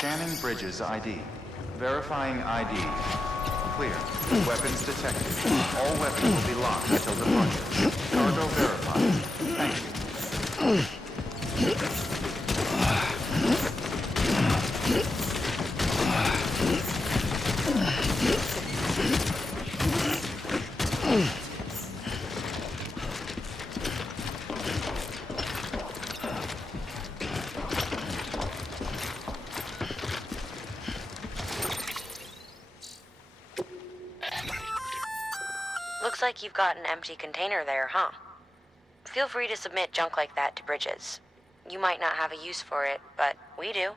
Scanning bridges ID. Verifying ID. Clear. Weapons detected. All weapons will be locked until departure. Cargo verified. Thank you. Looks like you've got an empty container there, huh? Feel free to submit junk like that to Bridges. You might not have a use for it, but we do.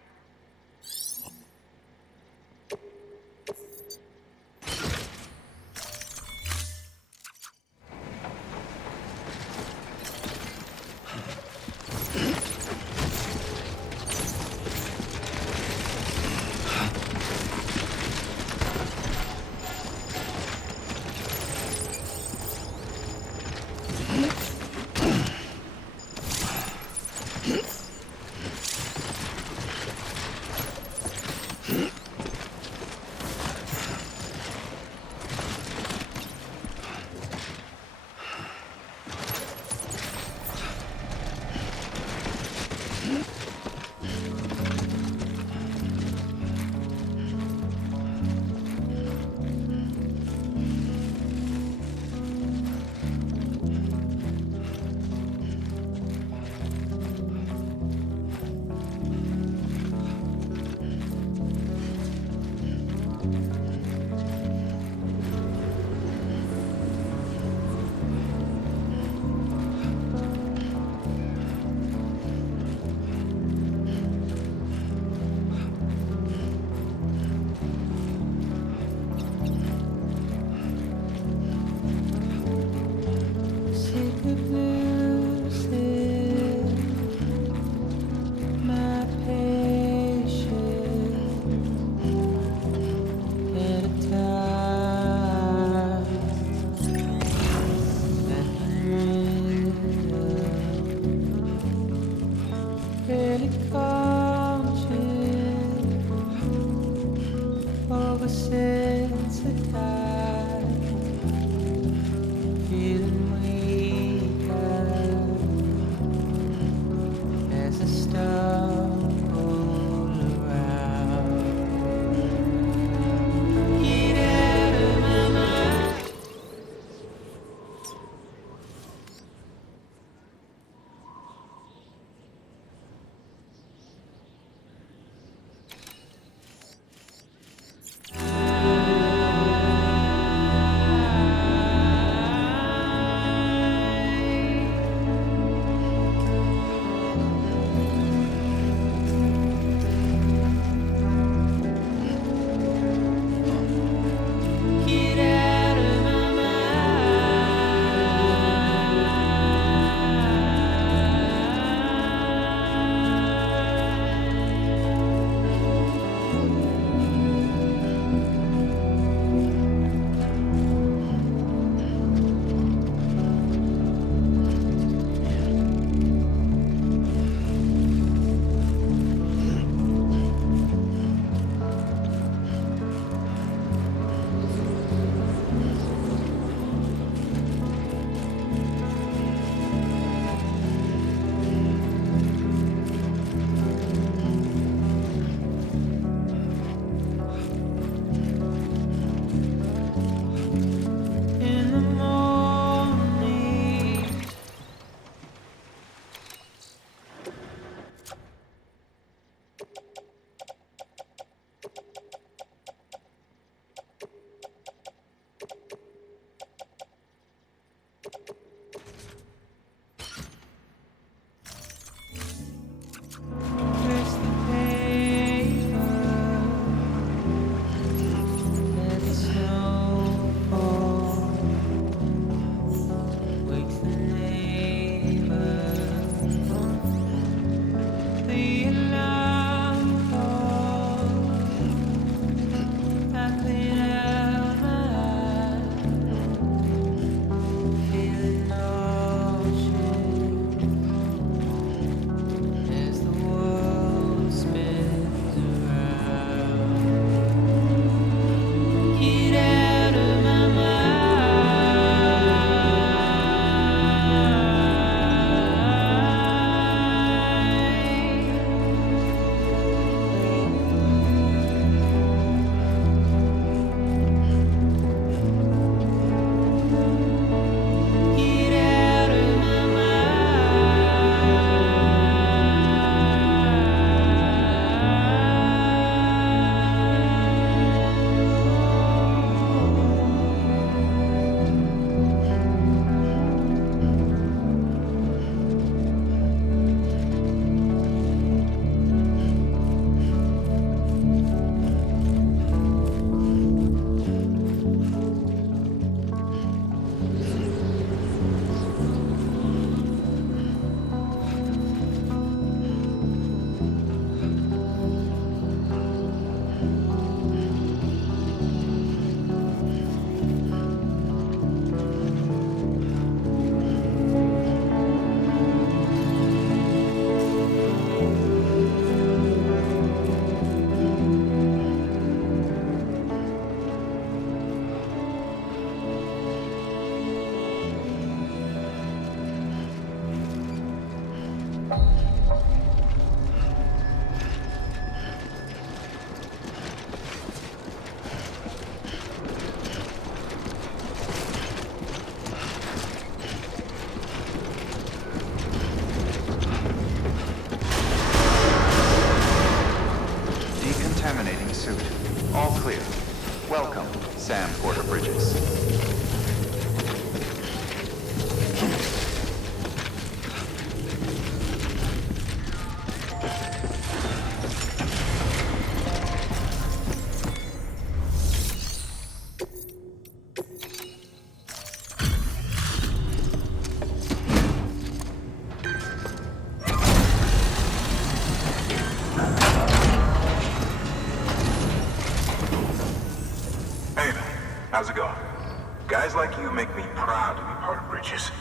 like you make me proud to be part of Bridges.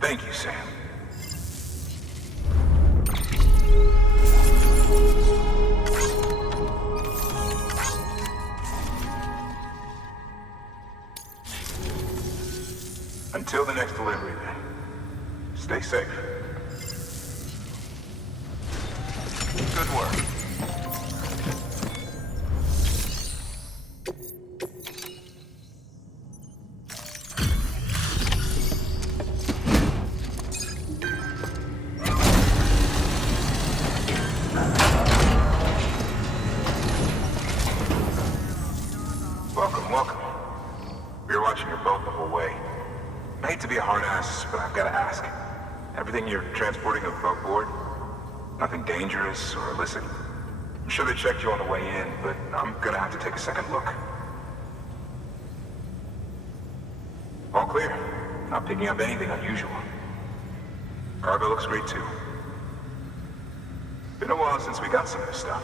Thank you, Sam. Until the next delivery, then. Stay safe. Good work. Welcome, welcome. We were watching your boat the whole way. I hate to be a hard ass, but I've got to ask. Everything you're transporting above board? Nothing dangerous or illicit? I'm sure they checked you on the way in, but I'm gonna have to take a second look. All clear. Not picking up anything unusual. Cargo looks great too. Been a while since we got some of this stuff.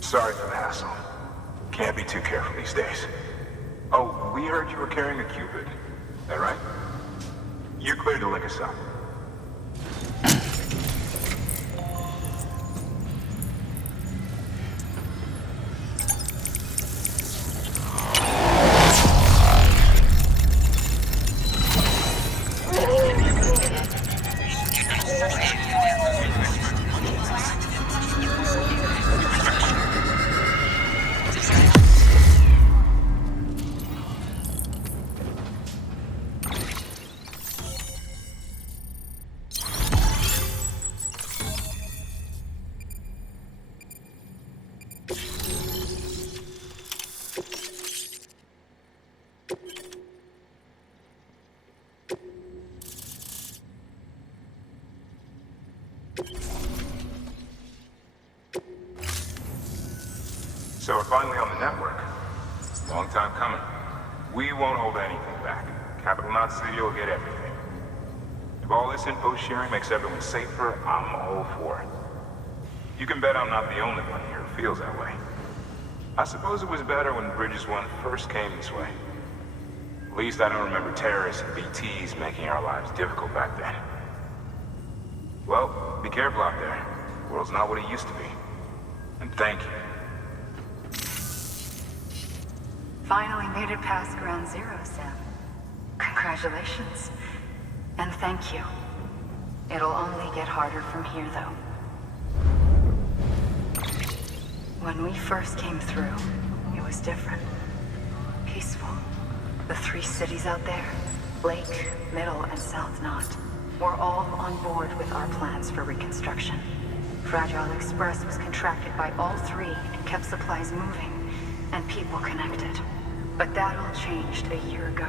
Sorry for the hassle. Can't be too careful these days. Oh, we heard you were carrying a Q-Pid. That right? You're clear to link us up. So we're finally on the network. Long time coming. We won't hold anything back. Capital Knot City will get everything. If all this info sharing makes everyone safer, I'm all for it. You can bet I'm not the only one here who feels that way. I suppose it was better when Bridges 1 first came this way. At least I don't remember terrorists and BTs making our lives difficult back then. Well, be careful out there. The world's not what it used to be. And thank you. Finally made it past ground zero, Sam. Congratulations. And thank you. It'll only get harder from here, though. When we first came through, it was different. Peaceful. The 3 cities out there, Lake, Middle, and South Knot, were all on board with our plans for reconstruction. Fragile Express was contracted by all 3 and kept supplies moving and people connected. But that all changed a year ago,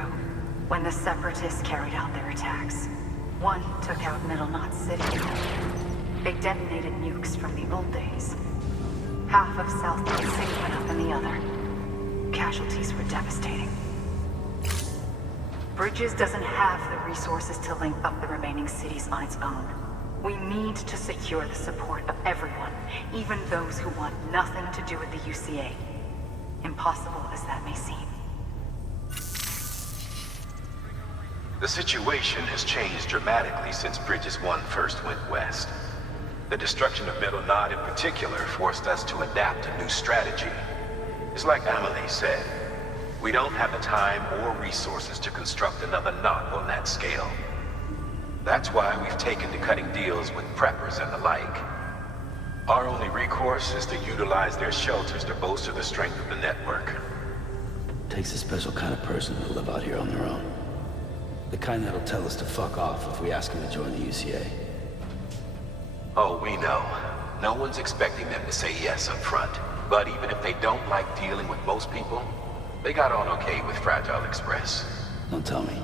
when the Separatists carried out their attacks. One took out Middle Knot City. They detonated nukes from the old days. Half of South Knot City went up in the other. Casualties were devastating. Bridges doesn't have the resources to link up the remaining cities on its own. We need to secure the support of everyone, even those who want nothing to do with the UCA. Impossible as that may seem. The situation has changed dramatically since Bridges 1 first went west. The destruction of Middle Knot in particular forced us to adapt a new strategy. It's like Amelie said, we don't have the time or resources to construct another knot on that scale. That's why we've taken to cutting deals with preppers and the like. Our only recourse is to utilize their shelters to bolster the strength of the network. Takes a special kind of person to live out here on their own. The kind that'll tell us to fuck off if we ask him to join the UCA. Oh, we know. No one's expecting them to say yes up front. But even if they don't like dealing with most people, they got on okay with Fragile Express. Don't tell me.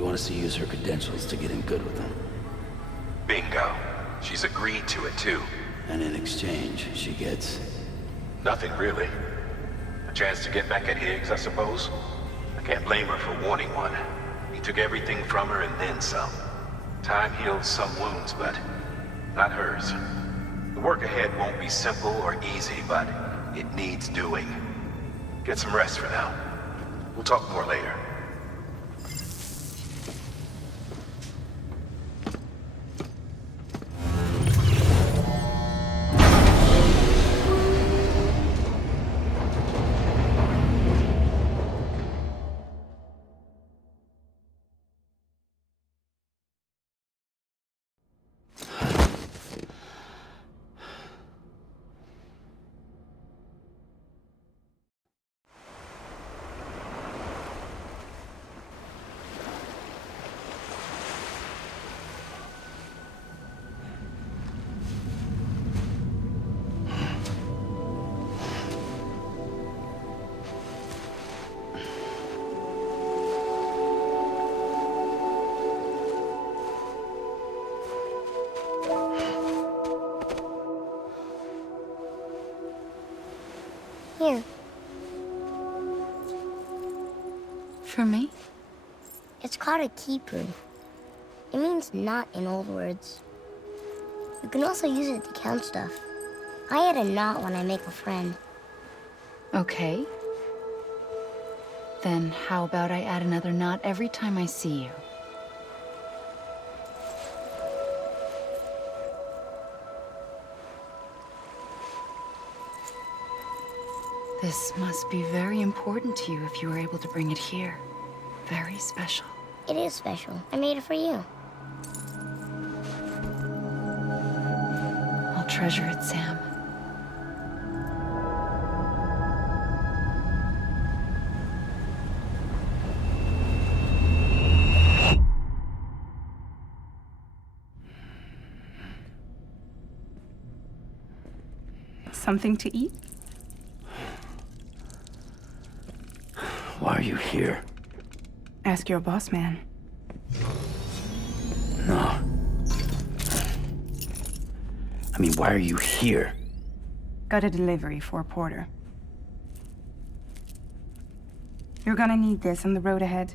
You want us to use her credentials to get in good with them. Bingo. She's agreed to it, too. And in exchange, she gets... Nothing, really. A chance to get back at Higgs, I suppose? I can't blame her for wanting one. He took everything from her and then some. Time heals some wounds, but not hers. The work ahead won't be simple or easy, but it needs doing. Get some rest for now. We'll talk more later. Here. For me? It's called a Q-Pid. It means knot in old words. You can also use it to count stuff. I add a knot when I make a friend. Okay. Then how about I add another knot every time I see you? This must be very important to you if you were able to bring it here. Very special. It is special. I made it for you. I'll treasure it, Sam. Something to eat? Why are you here? Ask your boss man. No. I mean, why are you here? Got a delivery for a porter. You're gonna need this on the road ahead.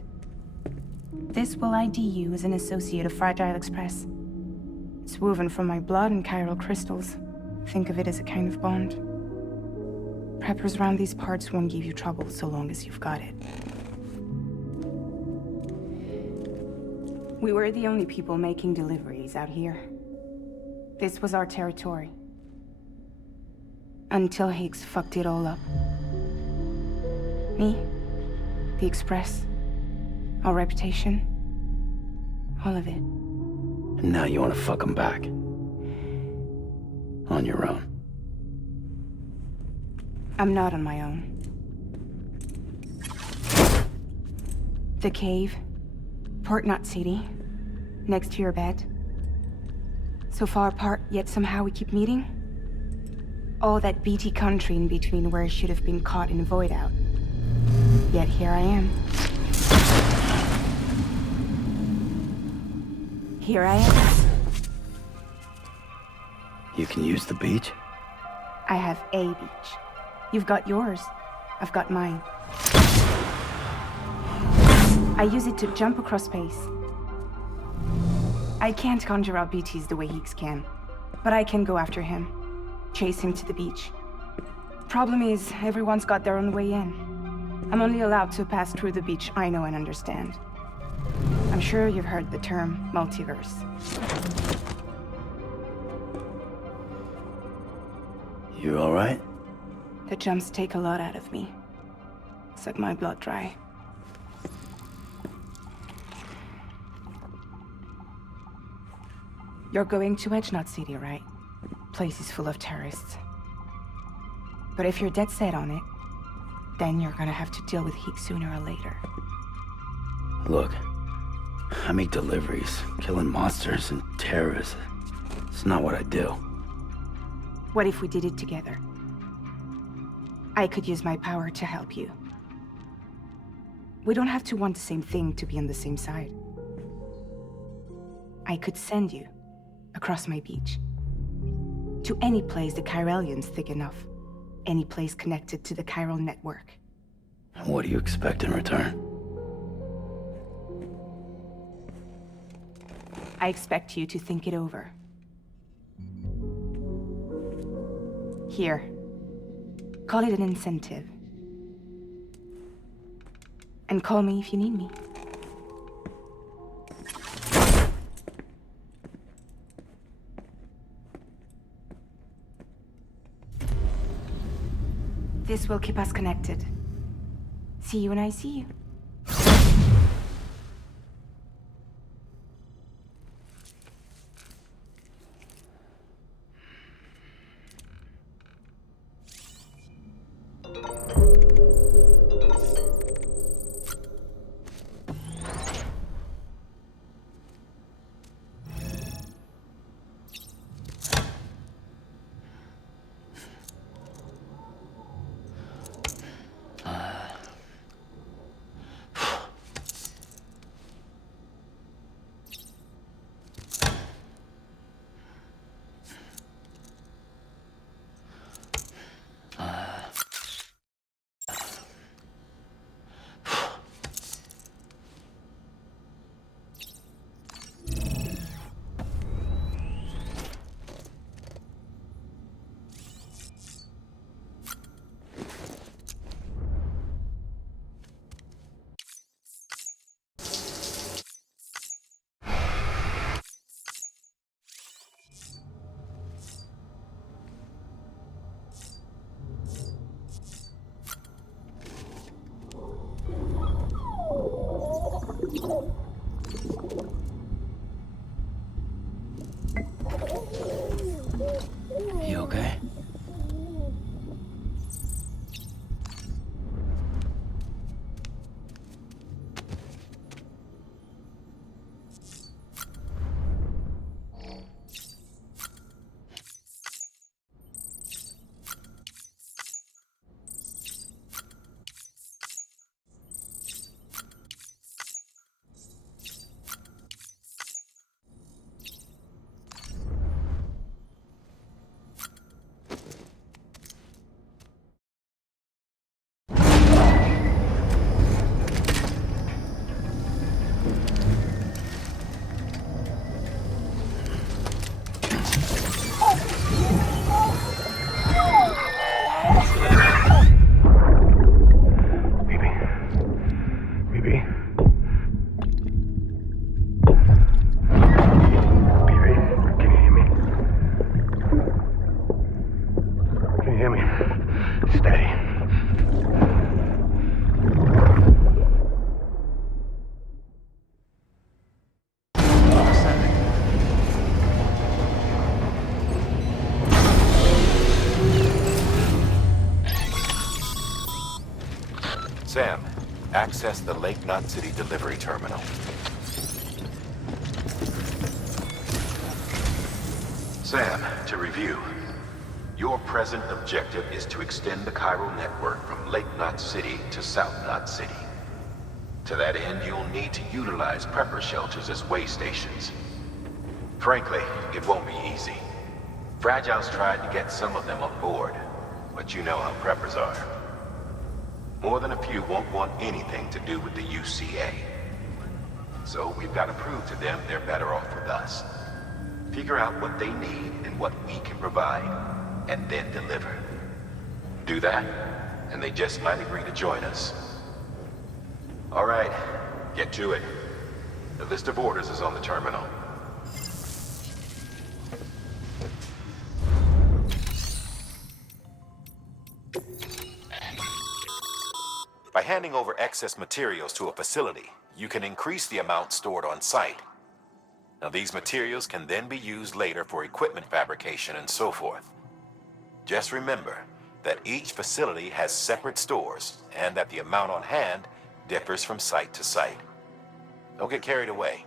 This will ID you as an associate of Fragile Express. It's woven from my blood and chiral crystals. Think of it as a kind of bond. Preppers around these parts won't give you trouble so long as you've got it. We were the only people making deliveries out here. This was our territory. Until Higgs fucked it all up. Me, the Express, our reputation, all of it. And now you want to fuck them back. On your own. I'm not on my own. The cave, Port Knot City, next to your bed. So far apart, yet somehow we keep meeting. All that BT country in between where I should have been caught in a void out. Yet here I am. Here I am. You can use the beach? I have a beach. You've got yours. I've got mine. I use it to jump across space. I can't conjure out BTs the way Higgs can, but I can go after him, chase him to the beach. Problem is, everyone's got their own way in. I'm only allowed to pass through the beach I know and understand. I'm sure you've heard the term multiverse. You all right? The jumps take a lot out of me. Suck my blood dry. You're going to Edge Knot City, right? Place is full of terrorists. But if you're dead set on it, then you're gonna have to deal with Higgs sooner or later. Look, I make deliveries. Killing monsters and terrorists. It's not what I do. What if we did it together? I could use my power to help you. We don't have to want the same thing to be on the same side. I could send you across my beach. To any place the Chiralian's thick enough. Any place connected to the chiral network. What do you expect in return? I expect you to think it over. Here. Call it an incentive. And call me if you need me. This will keep us connected. See you when I see you. You okay? Sam, access the Lake Knot City delivery terminal. Sam, to review. Your present objective is to extend the chiral network from Lake Knot City to South Knot City. To that end, you'll need to utilize prepper shelters as way stations. Frankly, it won't be easy. Fragile's tried to get some of them on board, but you know how preppers are. More than a few won't want anything to do with the UCA. So we've got to prove to them they're better off with us. Figure out what they need and what we can provide, and then deliver. Do that, and they just might agree to join us. All right, get to it. The list of orders is on the terminal. By handing over excess materials to a facility, you can increase the amount stored on site. Now, these materials can then be used later for equipment fabrication and so forth. Just remember that each facility has separate stores and that the amount on hand differs from site to site. Don't get carried away.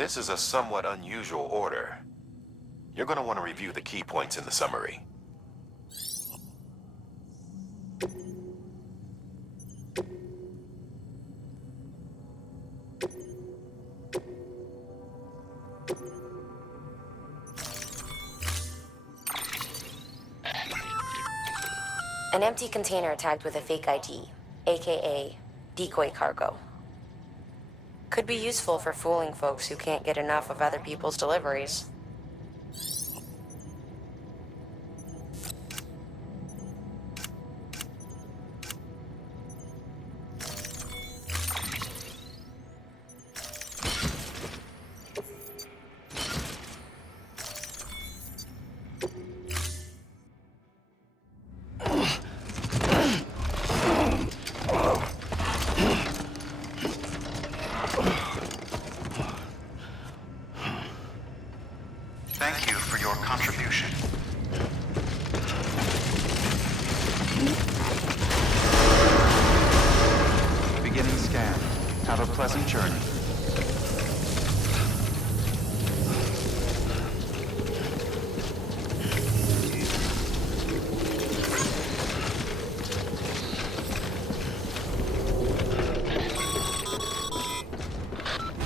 This is a somewhat unusual order. You're going to want to review the key points in the summary. An empty container tagged with a fake ID, aka decoy cargo. Could be useful for fooling folks who can't get enough of other people's deliveries. Thank you for your contribution. Beginning scan. Have a pleasant journey.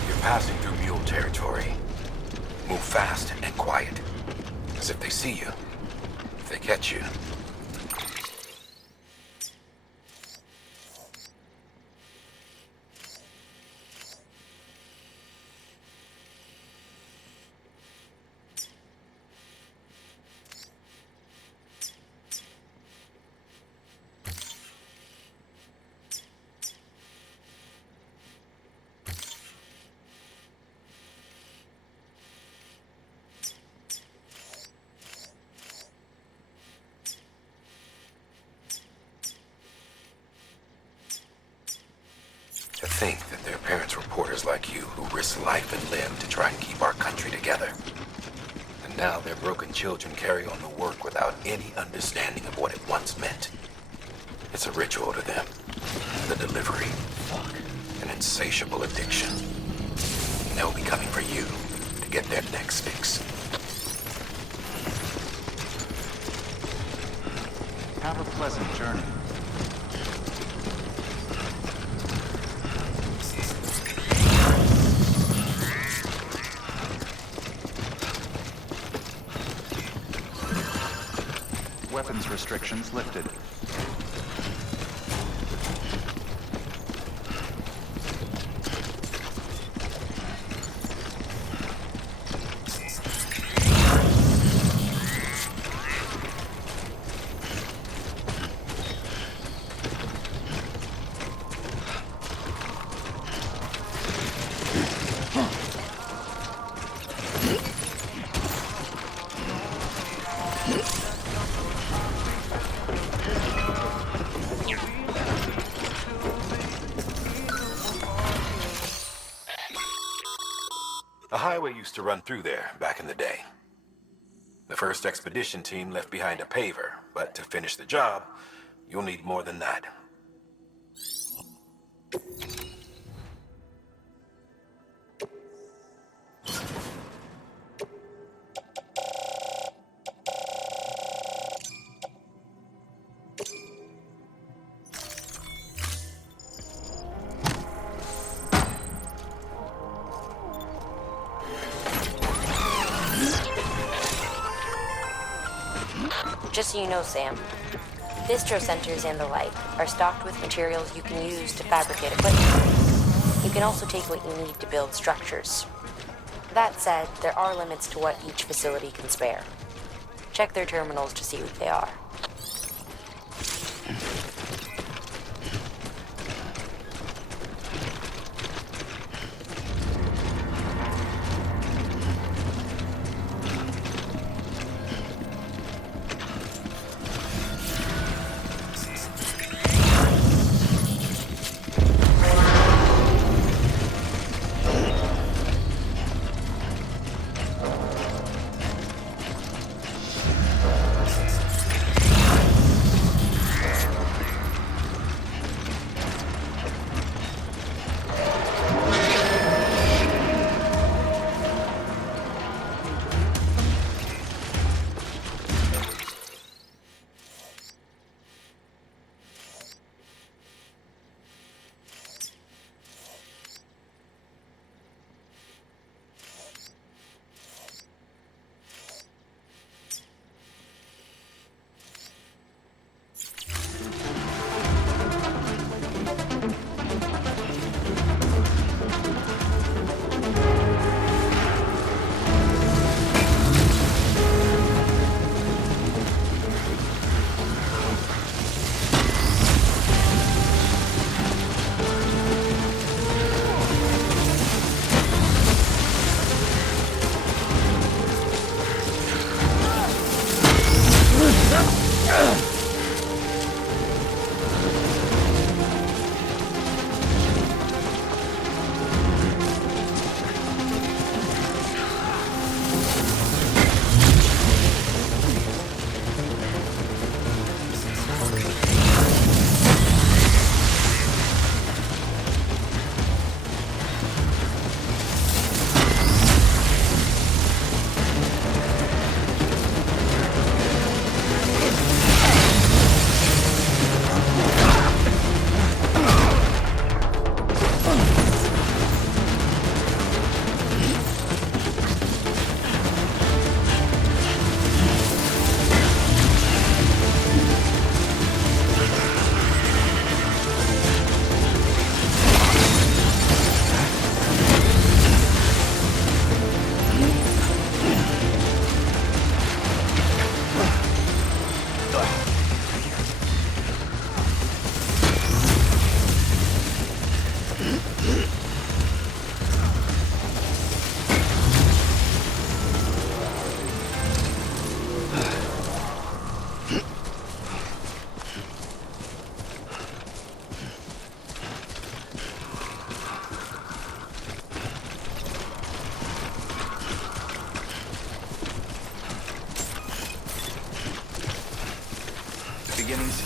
You're passing through mule territory. Move fast and quiet. As if they see you. If they catch you. To think that their parents were reporters like you who risked life and limb to try and keep our country together. And now their broken children carry on the work without any understanding of what it once meant. It's a ritual to them. The delivery. An insatiable addiction. And they'll be coming for you to get their next fix. Have a pleasant journey. Weapons restrictions lifted. A highway used to run through there back in the day. The first expedition team left behind a paver, but to finish the job, you'll need more than that. Just so you know, Sam, distro centers and the like are stocked with materials you can use to fabricate equipment. You can also take what you need to build structures. That said, there are limits to what each facility can spare. Check their terminals to see what they are.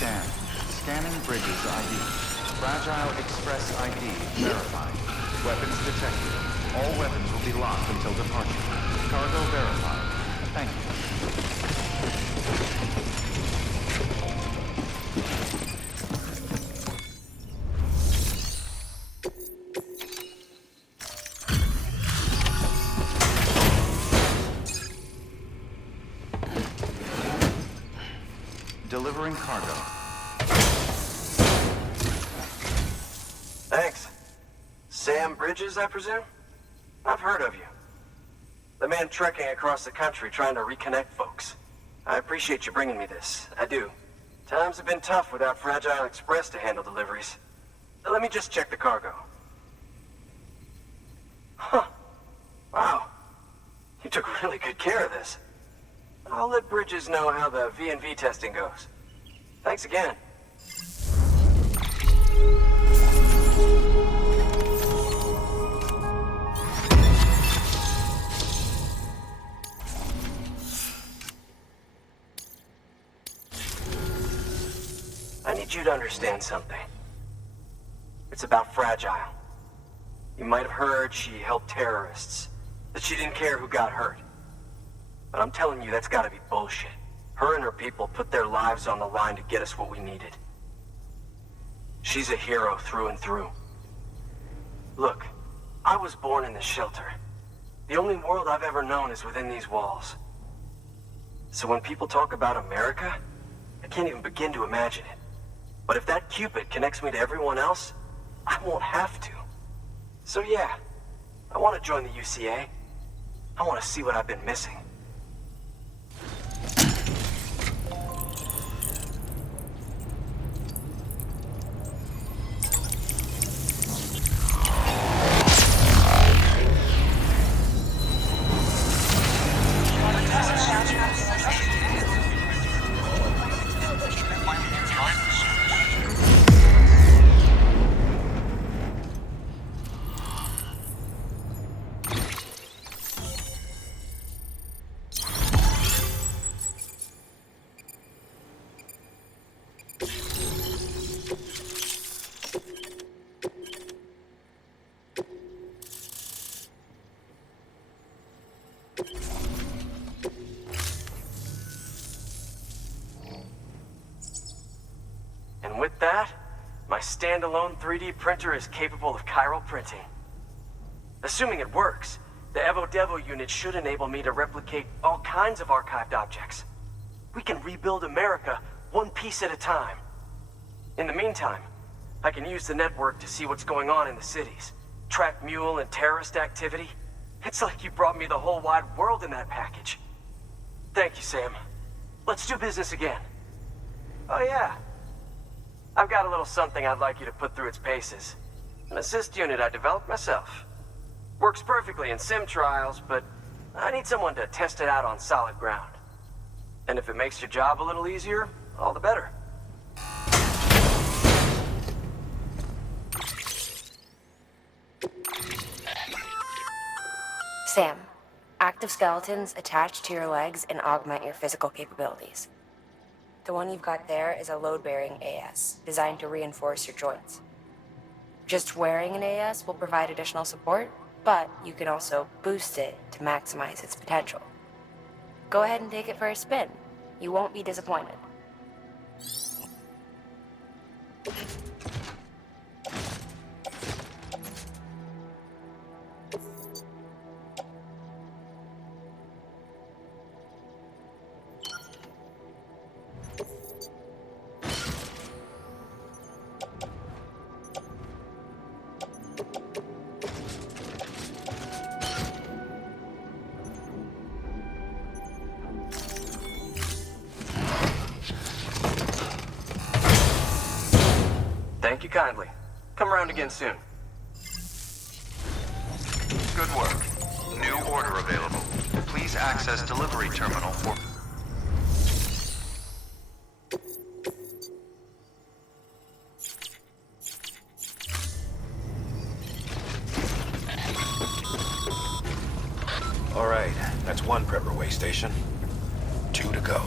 Sam, scanning Bridges ID. Fragile Express ID verified. Weapons detected. All weapons will be locked until departure. Cargo verified. Thank you. Delivering cargo. Thanks. Sam Bridges, I presume? I've heard of you. The man trekking across the country trying to reconnect folks. I appreciate you bringing me this. I do. Times have been tough without Fragile Express to handle deliveries. Let me just check the cargo. Huh. Wow. You took really good care of this. I'll let Bridges know how the V&V testing goes. Thanks again. I need you to understand something. It's about Fragile. You might have heard she helped terrorists, that she didn't care who got hurt. But I'm telling you, that's gotta be bullshit. Her and her people put their lives on the line to get us what we needed. She's a hero through and through. Look, I was born in this shelter. The only world I've ever known is within these walls. So when people talk about America, I can't even begin to imagine it. But if that Q-Pid connects me to everyone else, I won't have to. So yeah, I want to join the UCA. I want to see what I've been missing. And with that, my standalone 3D printer is capable of chiral printing. Assuming it works, the Evo Devo unit should enable me to replicate all kinds of archived objects. We can rebuild America one piece at a time. In the meantime, I can use the network to see what's going on in the cities, track mule and terrorist activity. It's like you brought me the whole wide world in that package. Thank you, Sam. Let's do business again. Oh yeah. I've got a little something I'd like you to put through its paces. An assist unit I developed myself. Works perfectly in sim trials, but I need someone to test it out on solid ground. And if it makes your job a little easier, all the better. Sam, active skeletons attach to your legs and augment your physical capabilities. The one you've got there is a load-bearing AS, designed to reinforce your joints. Just wearing an AS will provide additional support, but you can also boost it to maximize its potential. Go ahead and take it for a spin. You won't be disappointed. Thank you kindly. Come around again soon. Good work. New order available. Please access delivery terminal for... All right, that's one prepper way station. 2 to go.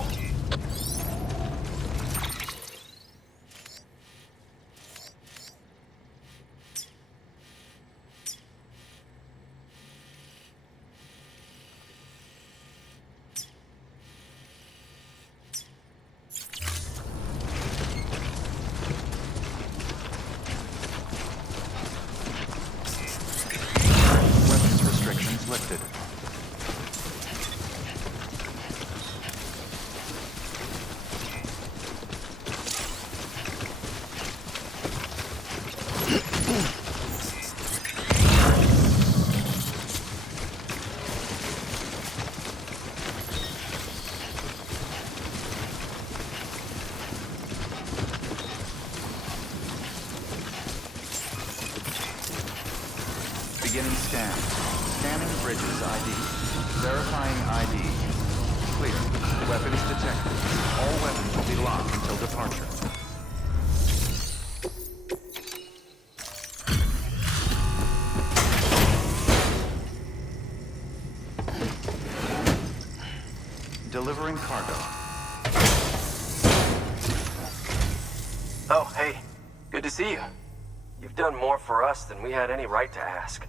scanned. Scanning Bridges ID. Verifying ID. Clear. Weapons detected. All weapons will be locked until departure. Delivering cargo. Oh, hey. Good to see you. You've done more for us than we had any right to ask.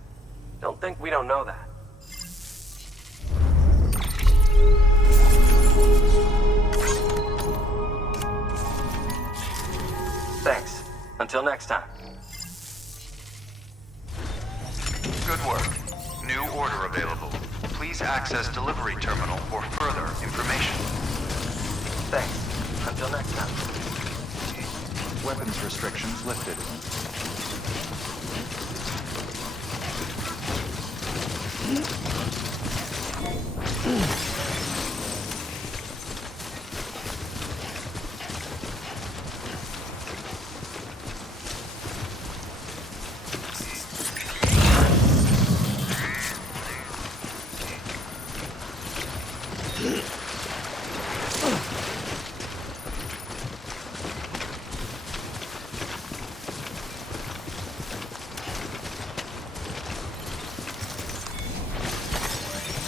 Don't think we don't know that. Thanks. Until next time. Good work. New order available. Please access delivery terminal for further information. Thanks. Until next time. Weapons restrictions lifted.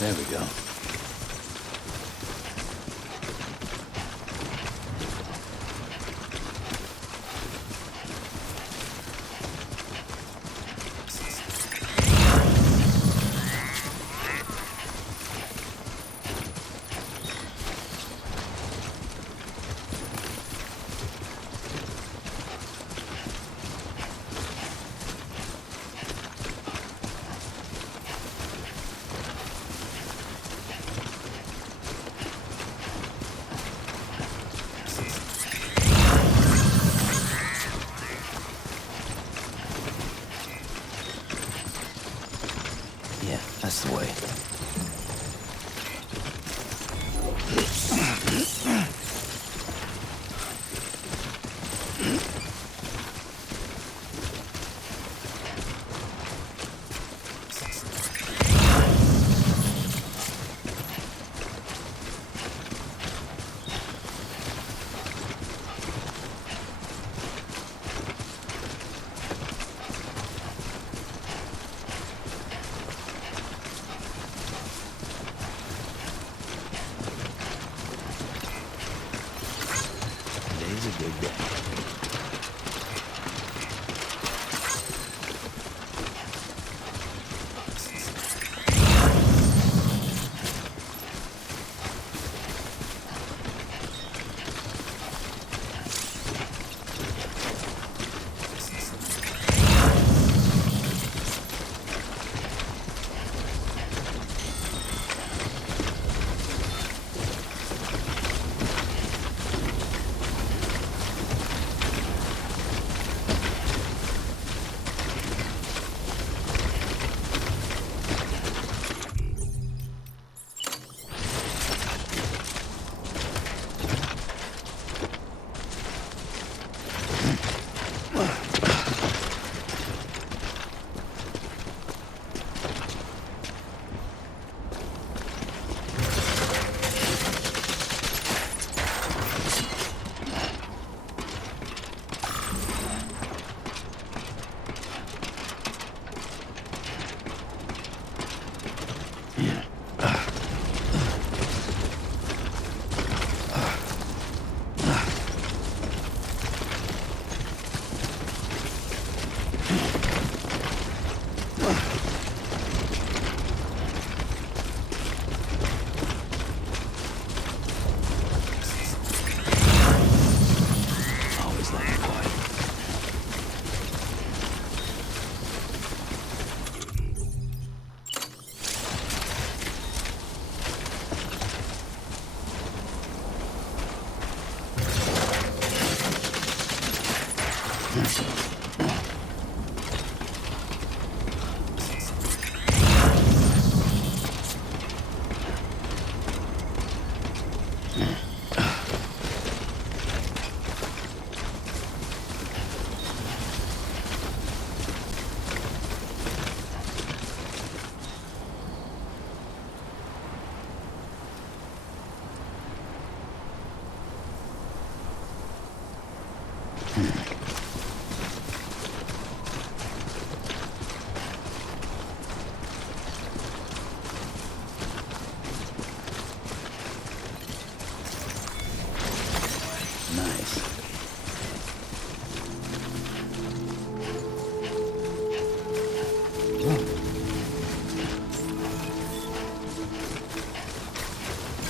There we go. Yeah, that's the way. Today's a good day. Nice.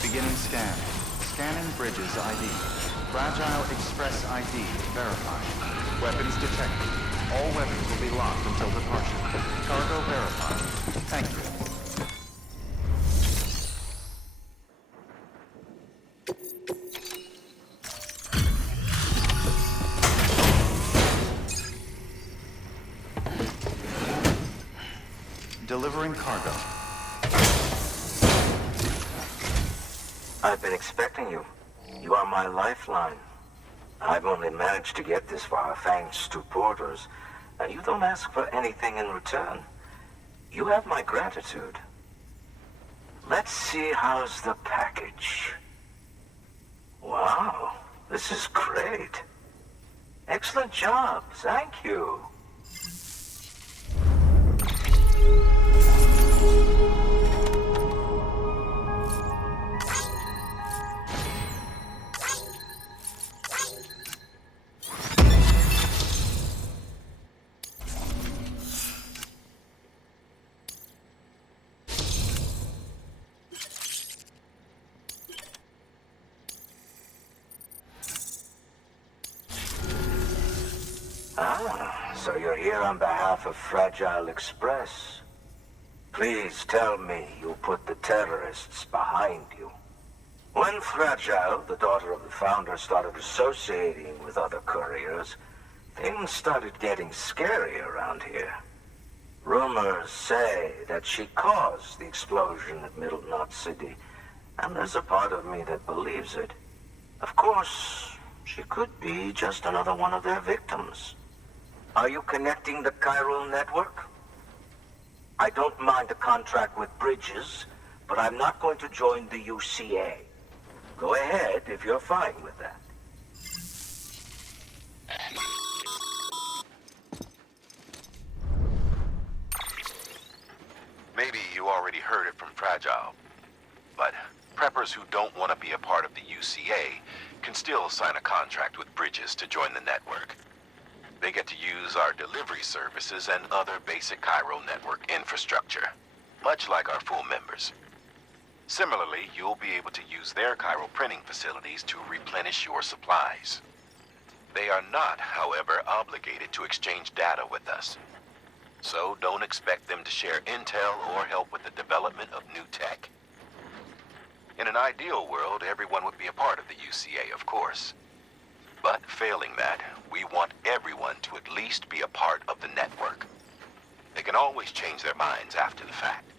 Beginning scan. Scanning Bridges ID. Fragile Express ID verified. Weapons detected. All weapons will be locked until departure. Cargo verified. Thank you. Delivering cargo. I've been expecting you. You are my lifeline. I've only managed to get this far thanks to porters, and you don't ask for anything in return. You have my gratitude. Let's see how's the package. Wow, this is great. Excellent job, thank you. So you're here on behalf of Fragile Express. Please tell me you put the terrorists behind you. When Fragile, the daughter of the founder, started associating with other couriers, things started getting scary around here. Rumors say that she caused the explosion at Middle Knot City, and there's a part of me that believes it. Of course, she could be just another one of their victims. Are you connecting the chiral network? I don't mind a contract with Bridges, but I'm not going to join the UCA. Go ahead if you're fine with that. Maybe you already heard it from Fragile, but preppers who don't want to be a part of the UCA can still sign a contract with Bridges to join the network. They get to use our delivery services and other basic chiral network infrastructure, much like our full members. Similarly, you'll be able to use their chiral printing facilities to replenish your supplies. They are not, however, obligated to exchange data with us. So don't expect them to share intel or help with the development of new tech. In an ideal world, everyone would be a part of the UCA, of course. But failing that, we want everyone to at least be a part of the network. They can always change their minds after the fact.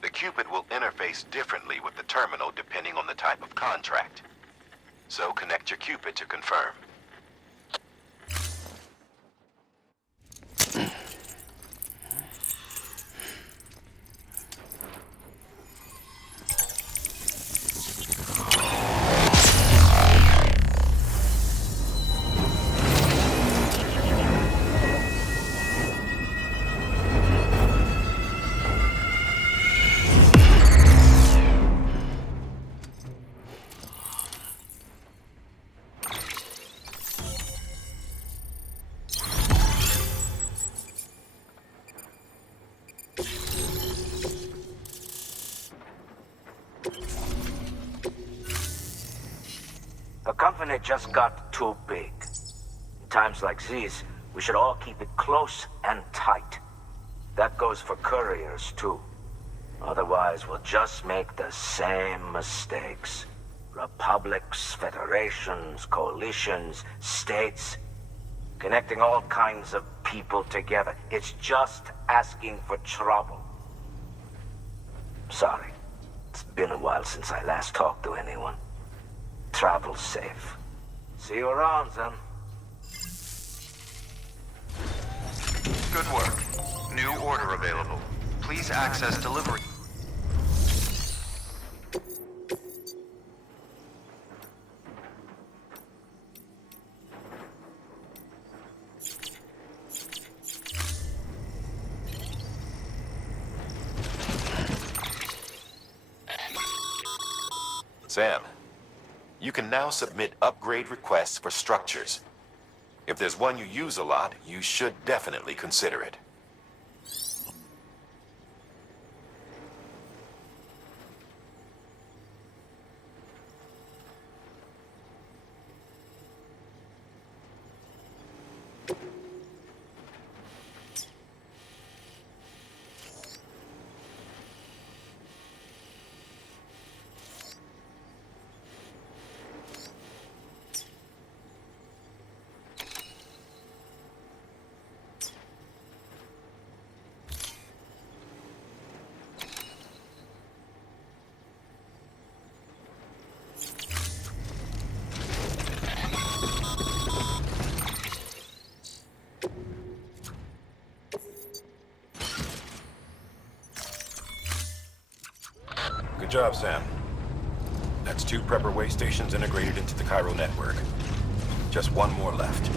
The Q-Pid will interface differently with the terminal depending on the type of contract. So connect your Q-Pid to confirm. The company just got too big. In times like these, we should all keep it close and tight. That goes for couriers, too. Otherwise, we'll just make the same mistakes. Republics, federations, coalitions, states, connecting all kinds of people together. It's just asking for trouble. Sorry. It's been a while since I last talked to anyone. Travel safe. See you around, then. Good work. New order available. Please access delivery. Sam, you can now submit upgrade requests for structures. If there's one you use a lot, you should definitely consider it. Good job, Sam. That's 2 prepper way stations integrated into the Cairo network. Just 1 more left.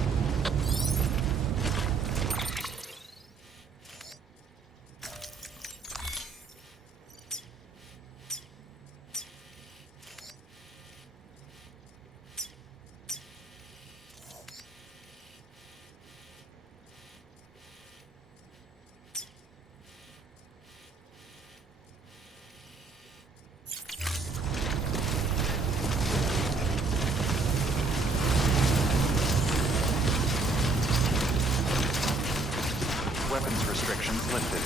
Weapons restrictions lifted.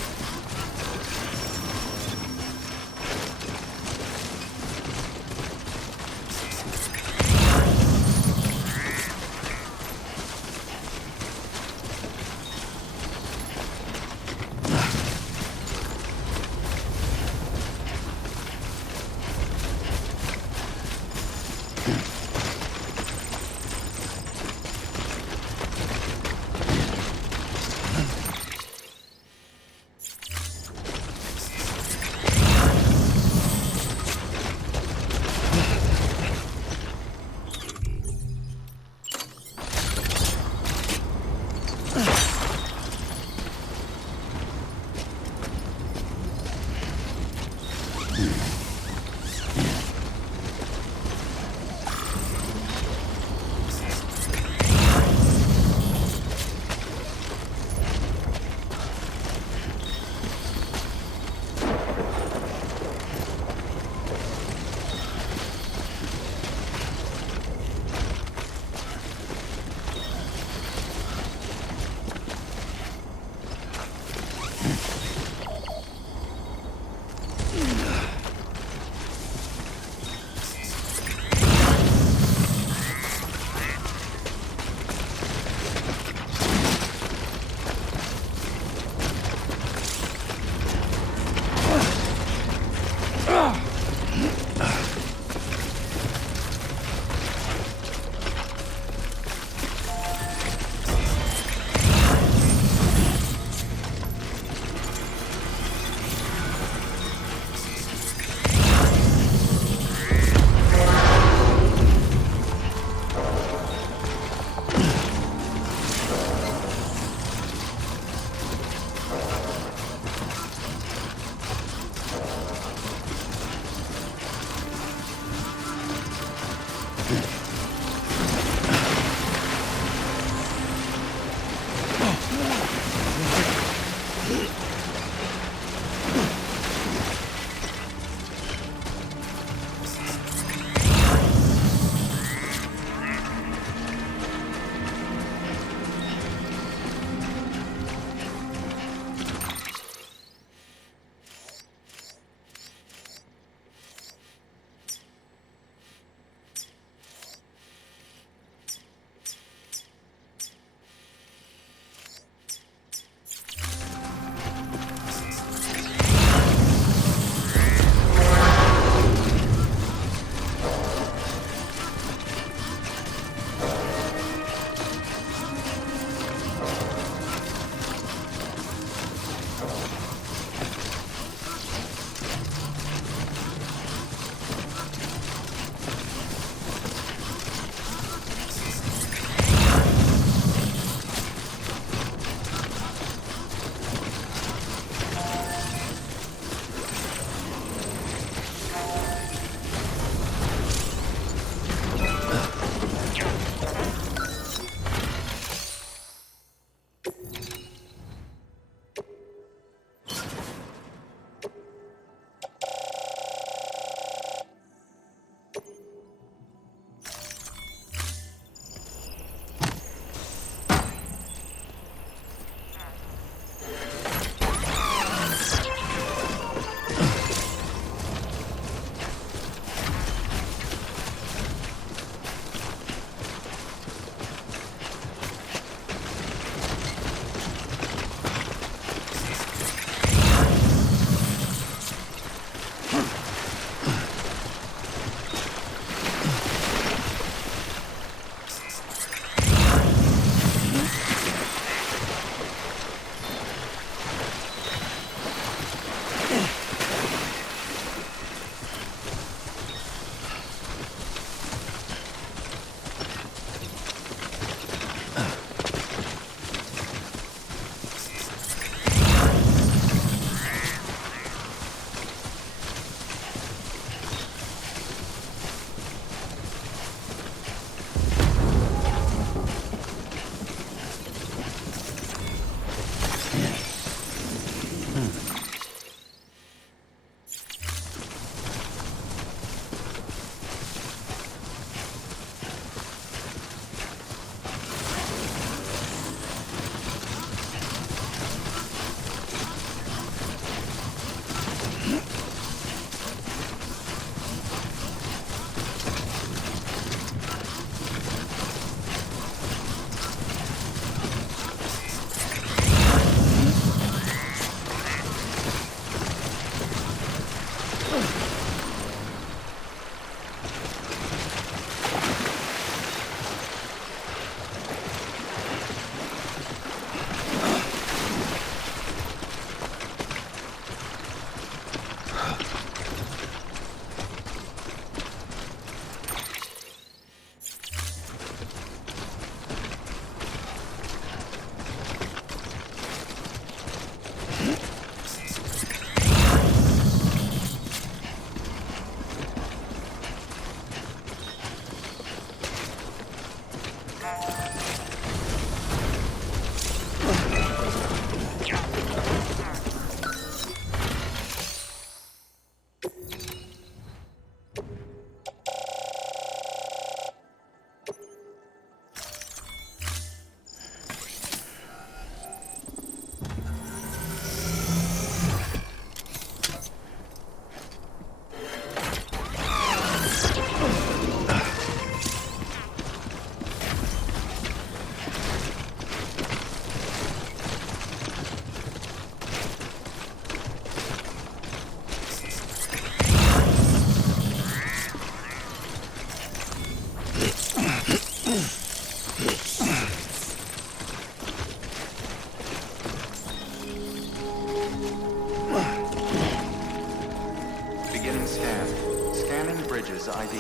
ID.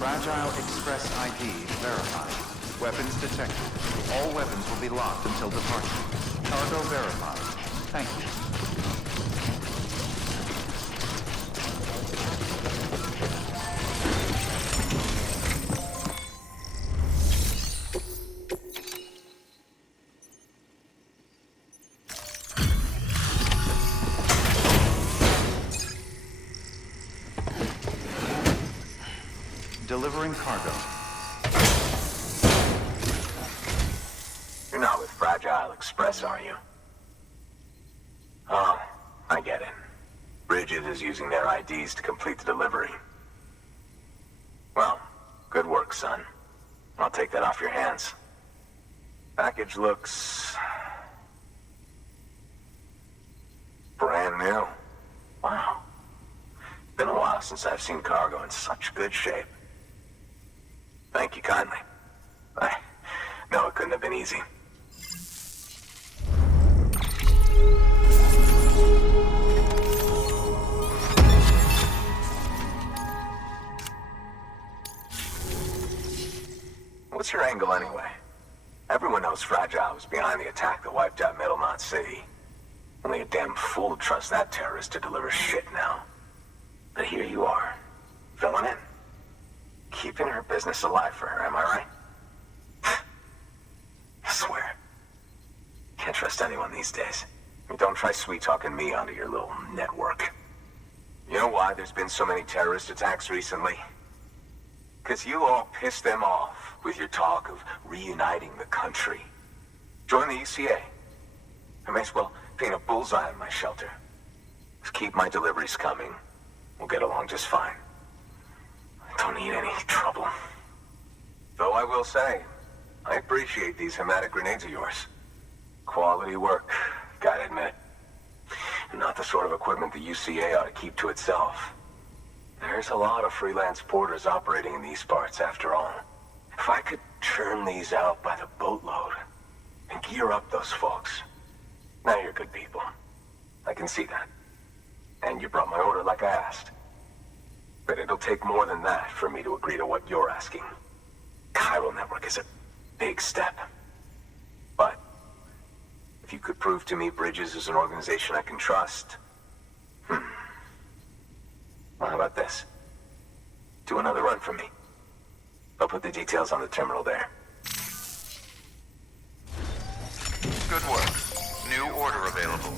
Fragile Express ID verified. Weapons detected. All weapons will be locked until departure. Cargo verified. Thank you. Delivering cargo. You're not with Fragile Express, are you? Oh, I get it. Bridget is using their IDs to complete the delivery. Well, good work, son. I'll take that off your hands. Package looks... brand new. Wow. Been a while since I've seen cargo in such good shape. Thank you kindly. I know it couldn't have been easy. What's your angle anyway? Everyone knows Fragile was behind the attack that wiped out Middle Knot City. Only a damn fool trusts that terrorist to deliver shit now. But here you are, filling in. Keeping her business alive for her, am I right? I swear. Can't trust anyone these days. And don't try sweet-talking me onto your little network. You know why there's been so many terrorist attacks recently? Because you all pissed them off with your talk of reuniting the country. Join the UCA. I may as well paint a bullseye on my shelter. Just keep my deliveries coming. We'll get along just fine. Don't need any trouble. Though I will say, I appreciate these hematic grenades of yours. Quality work, gotta admit. Not the sort of equipment the UCA ought to keep to itself. There's a lot of freelance porters operating in these parts, after all. If I could churn these out by the boatload and gear up those folks. Now you're good people. I can see that. And you brought my order like I asked. But it'll take more than that for me to agree to what you're asking. Chiral Network is a big step. But if you could prove to me Bridges is an organization I can trust, well, how about this? Do another run for me. I'll put the details on the terminal there. Good work. New order available.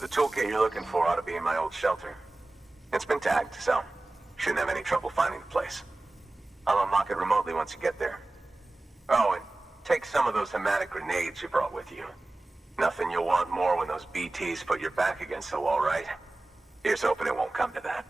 The toolkit you're looking for ought to be in my old shelter. It's been tagged, so shouldn't have any trouble finding the place. I'll unlock it remotely once you get there. Oh, and take some of those hematic grenades you brought with you. Nothing you'll want more when those BTs put your back against the wall, right? Here's hoping it won't come to that.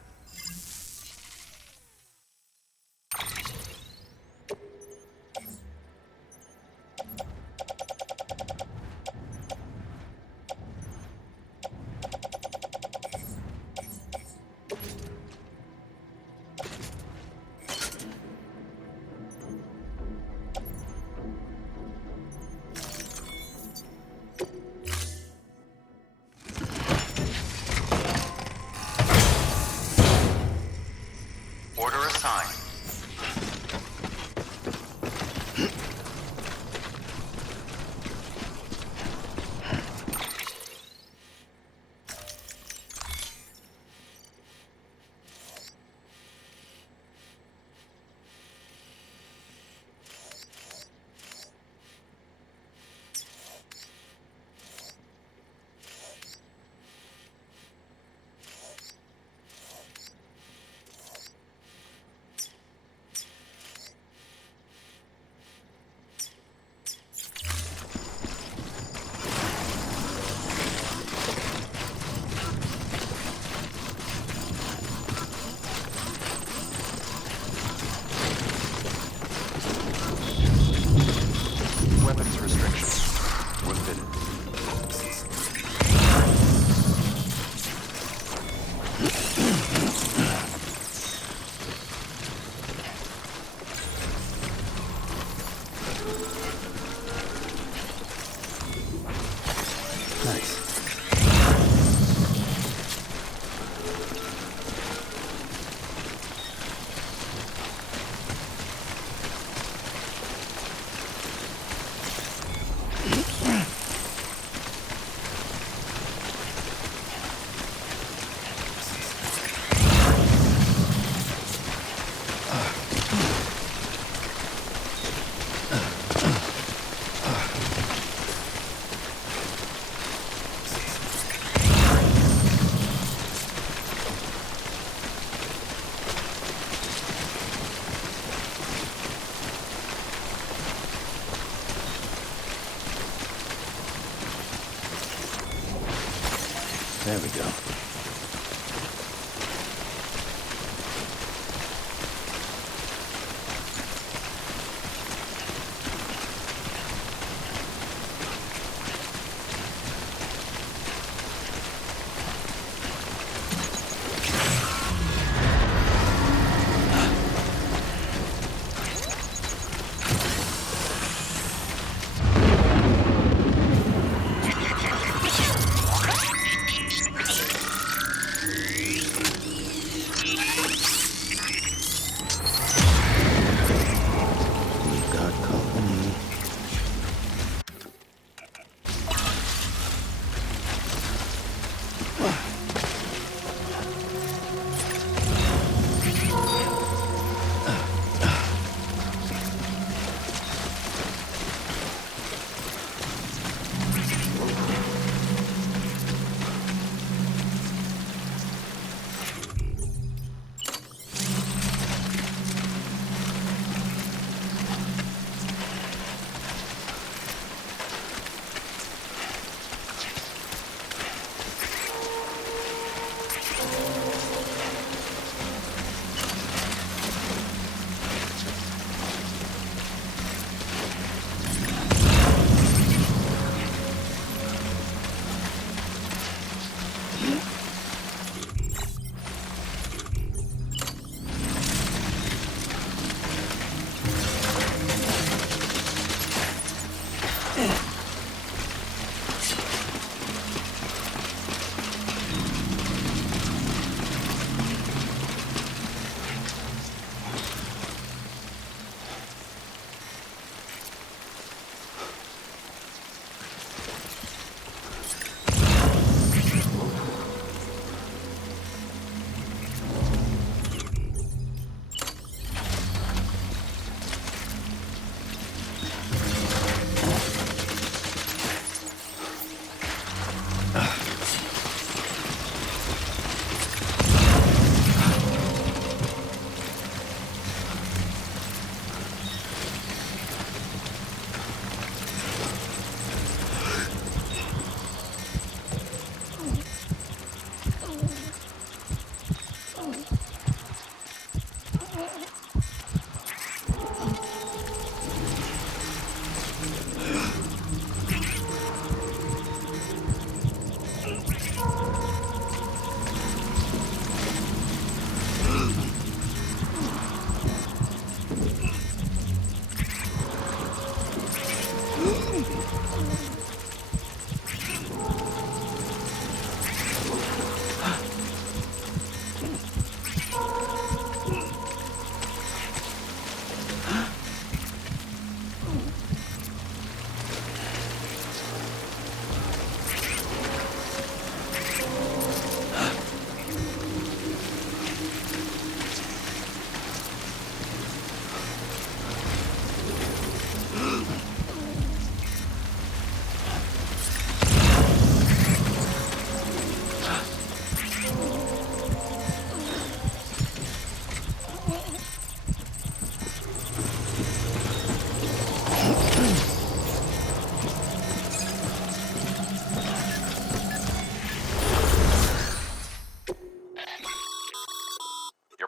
There we go.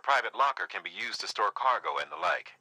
Private locker can be used to store cargo and the like.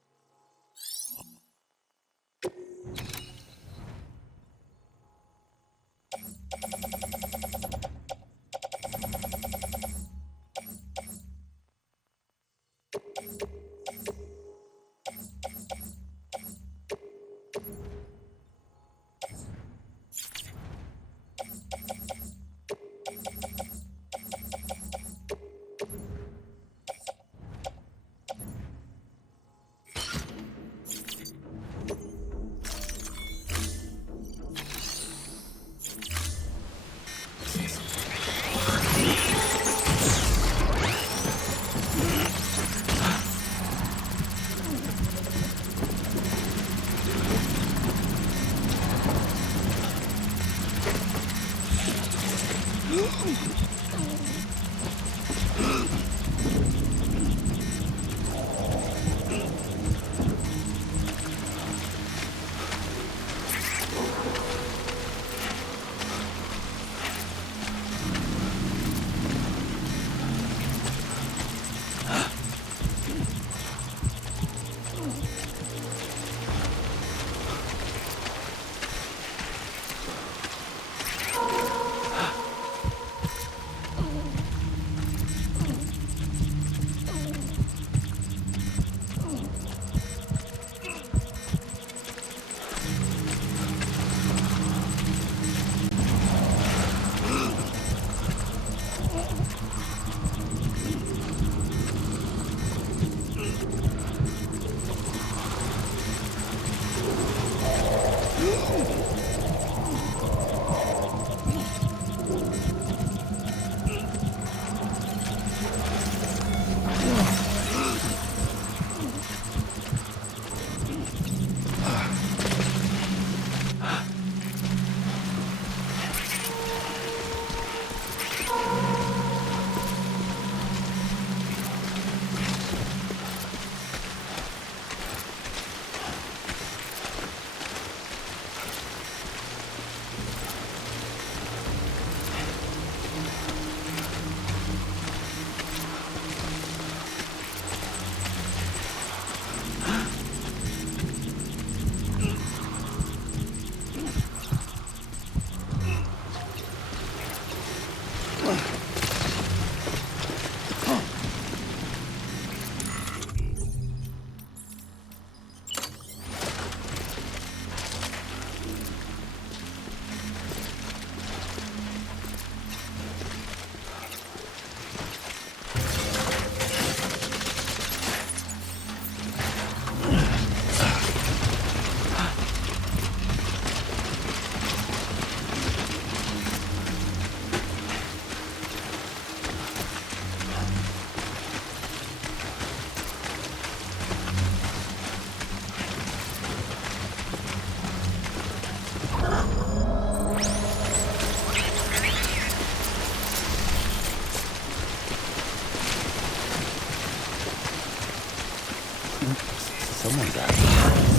Someone's out there.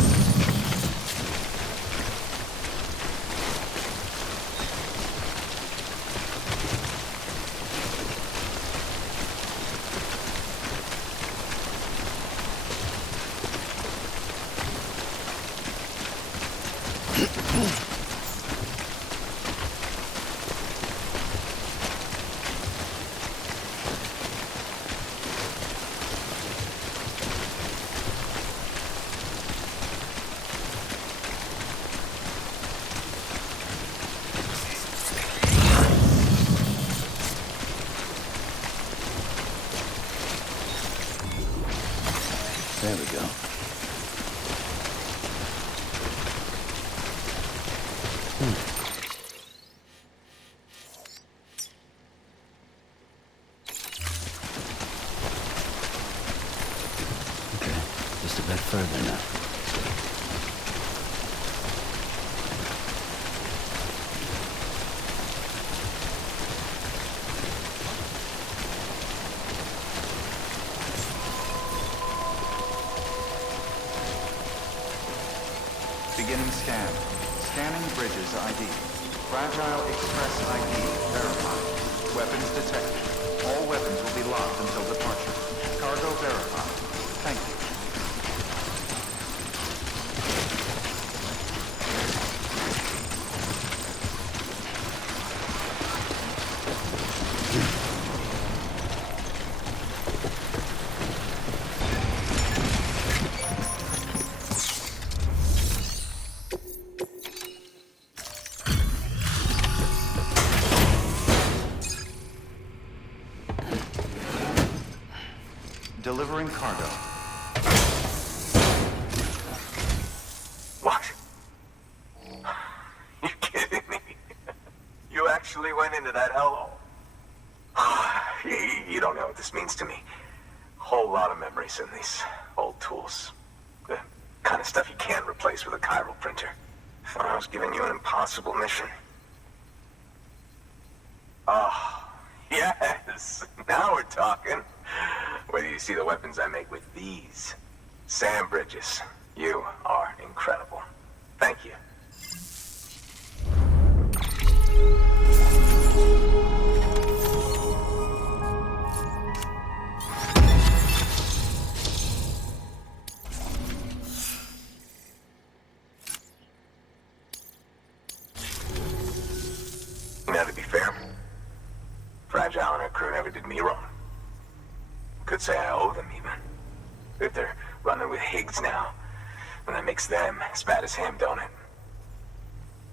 There we go. Okay, just a bit further now. Beginning scan. Scanning bridges ID. Fragile Express ID verified. Weapons detected. All weapons will be locked until departure. Cargo verified. Thank you. Delivering cargo. What? You kidding me? You actually went into that hellhole? You don't know what this means to me. Whole lot of memories in these old tools. The kind of stuff you can't replace with a chiral printer. Thought I was giving you an impossible mission. Oh, yes. Now we're talking. Whether you see the weapons I make with these sand bridges, you are incredible. Thank you. Now, to be fair, Fragile and her crew never did me wrong. Could say I owe them, even. If they're running with Higgs now, and that makes them as bad as him, don't it?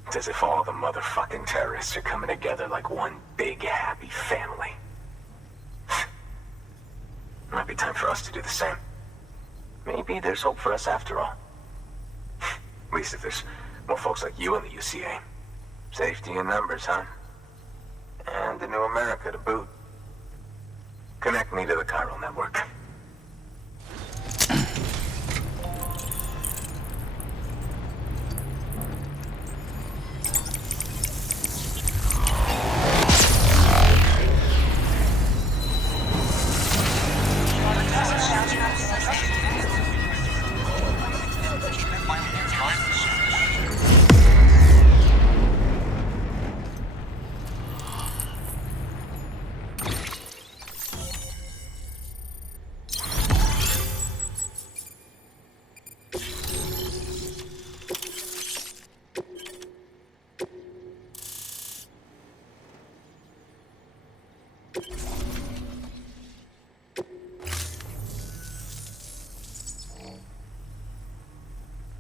It's as if all the motherfucking terrorists are coming together like one big, happy family. Might be time for us to do the same. Maybe there's hope for us after all. At least if there's more folks like you in the UCA. Safety in numbers, huh? And the new America to boot. Connect me to the chiral network.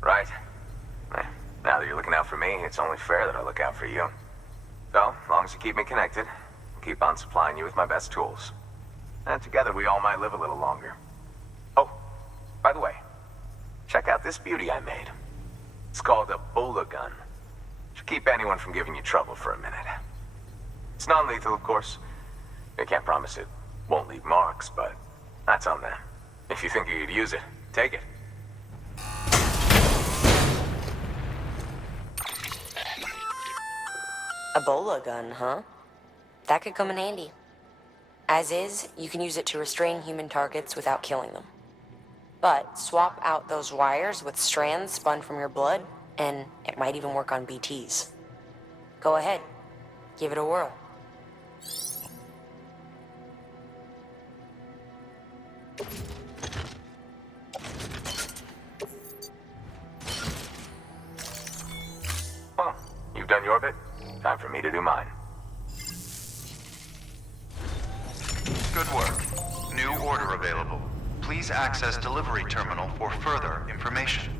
Right. Now that you're looking out for me, it's only fair that I look out for you. So, as long as you keep me connected, I'll keep on supplying you with my best tools. And together we all might live a little longer. Oh, by the way, check out this beauty I made. It's called a Bola gun. Should keep anyone from giving you trouble for a minute. It's non-lethal, of course. I can't promise it won't leave marks, but that's on them. If you think you could use it, take it. A Bola gun, huh? That could come in handy. As is, you can use it to restrain human targets without killing them. But swap out those wires with strands spun from your blood, and it might even work on BTs. Go ahead, give it a whirl. Well, you've done your bit. Time for me to do mine. Good work. New order available. Please access delivery terminal for further information.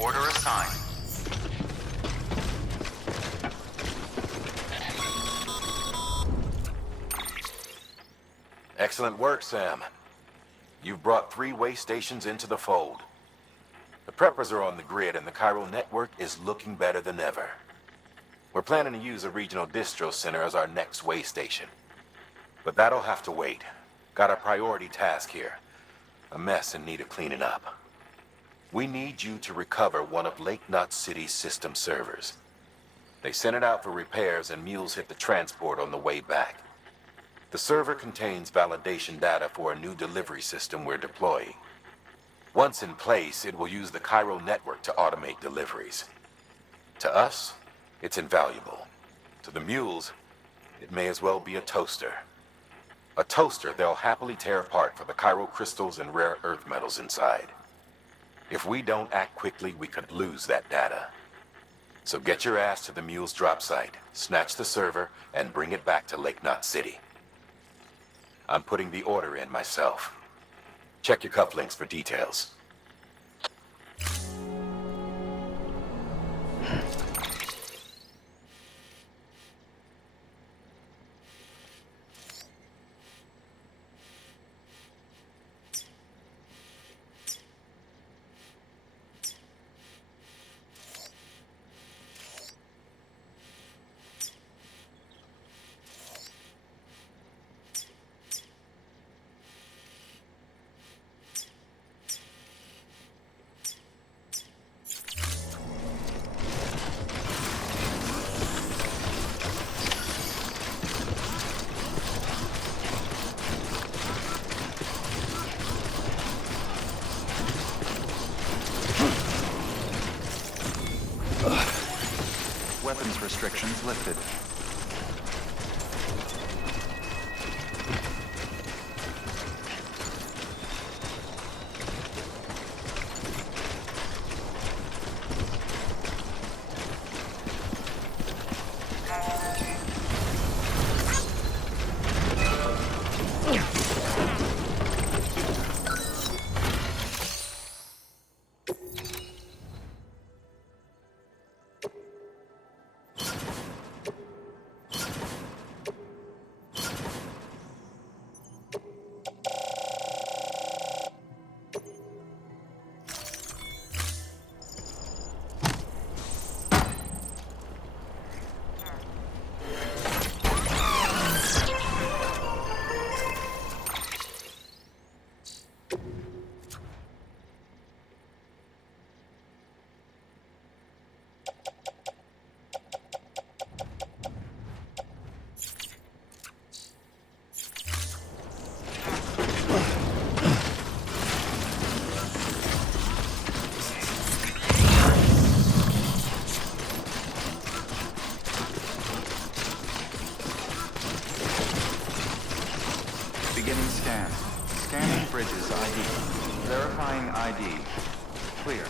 Order assigned. Excellent work, Sam. You've brought 3 way stations into the fold. The preppers are on the grid and the chiral network is looking better than ever. We're planning to use a regional distro center as our next way station. But that'll have to wait. Got a priority task here. A mess in need of cleaning up. We need you to recover one of Lake Knot City's system servers. They sent it out for repairs and mules hit the transport on the way back. The server contains validation data for a new delivery system we're deploying. Once in place, it will use the chiral network to automate deliveries. To us, it's invaluable. To the mules, it may as well be a toaster. A toaster they'll happily tear apart for the chiral crystals and rare earth metals inside. If we don't act quickly, we could lose that data. So get your ass to the mule's drop site, snatch the server, and bring it back to Lake Knot City. I'm putting the order in myself. Check your cufflinks for details. Weapons restrictions lifted. Beginning scan. Scanning bridges ID. Verifying ID. Clear.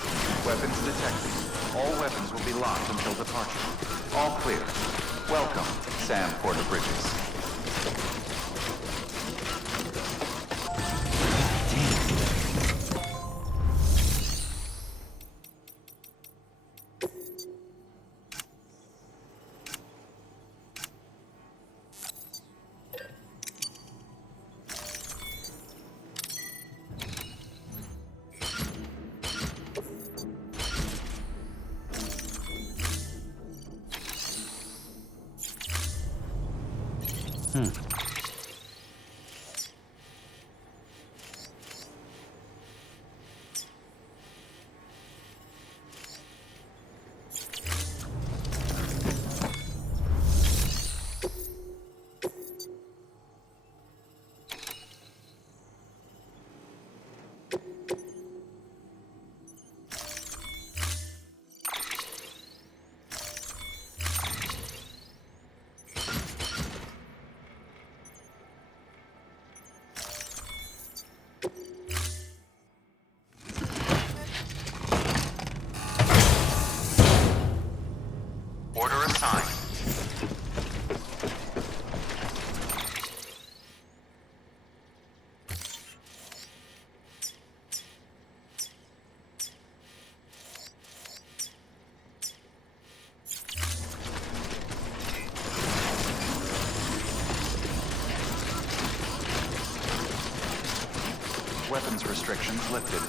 Weapons detected. All weapons will be locked until departure. All clear. Welcome, Sam Porter Bridges. Order assigned. Weapons restrictions lifted.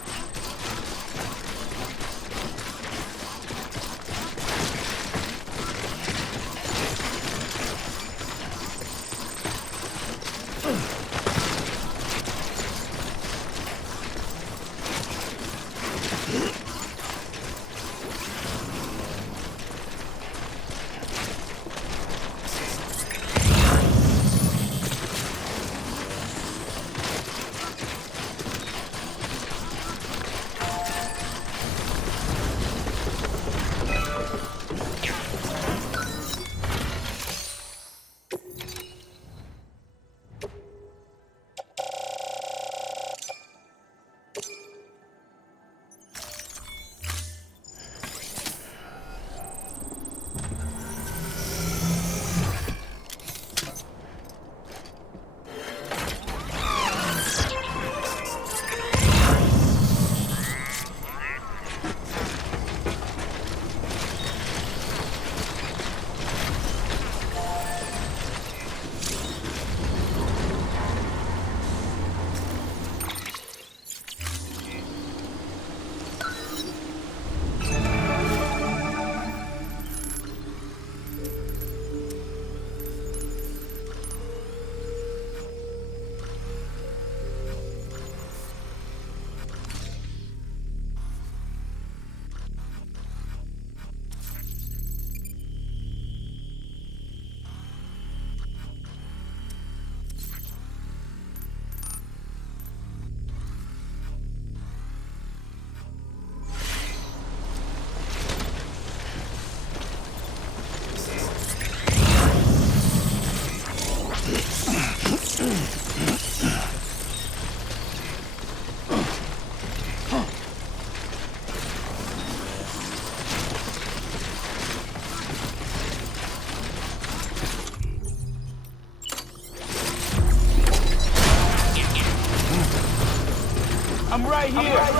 I'm right here.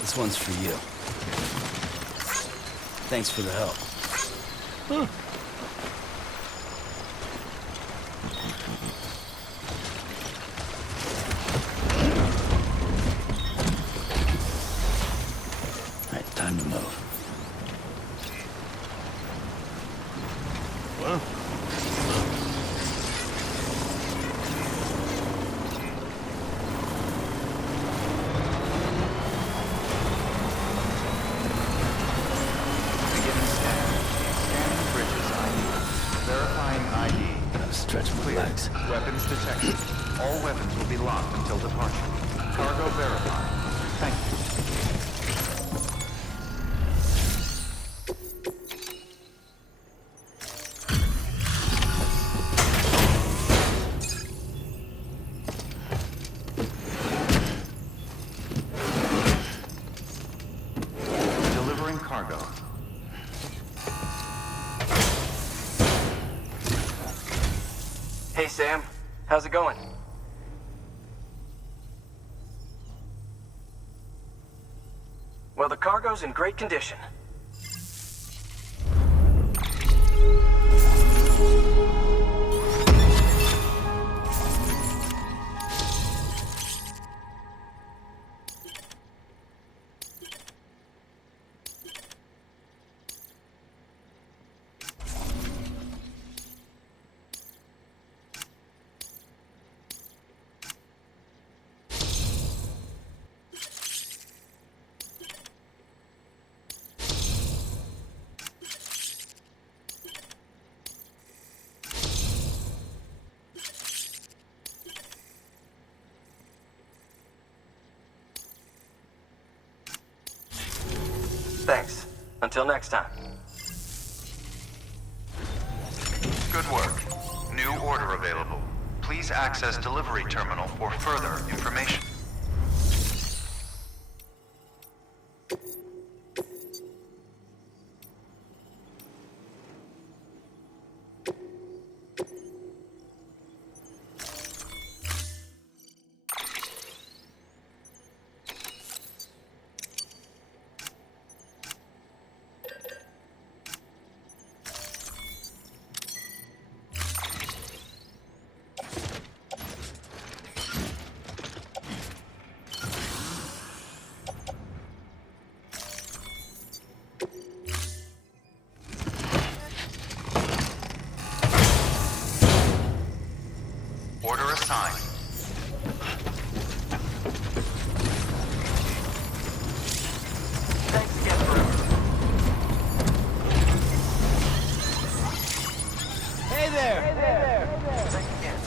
This one's for you. Thanks for the help. All right, time to move. Well. Beginning scan. Scanning bridges Weapons detected. All weapons will be locked until departure. Cargo verified. Thank you. Delivering cargo. Hey, Sam. How's it going? Well, the cargo's in great condition. Thanks. Until next time. Good work. New order available. Please access delivery terminal for further information. Order assigned. Thanks again for everything. Hey there! Thanks again.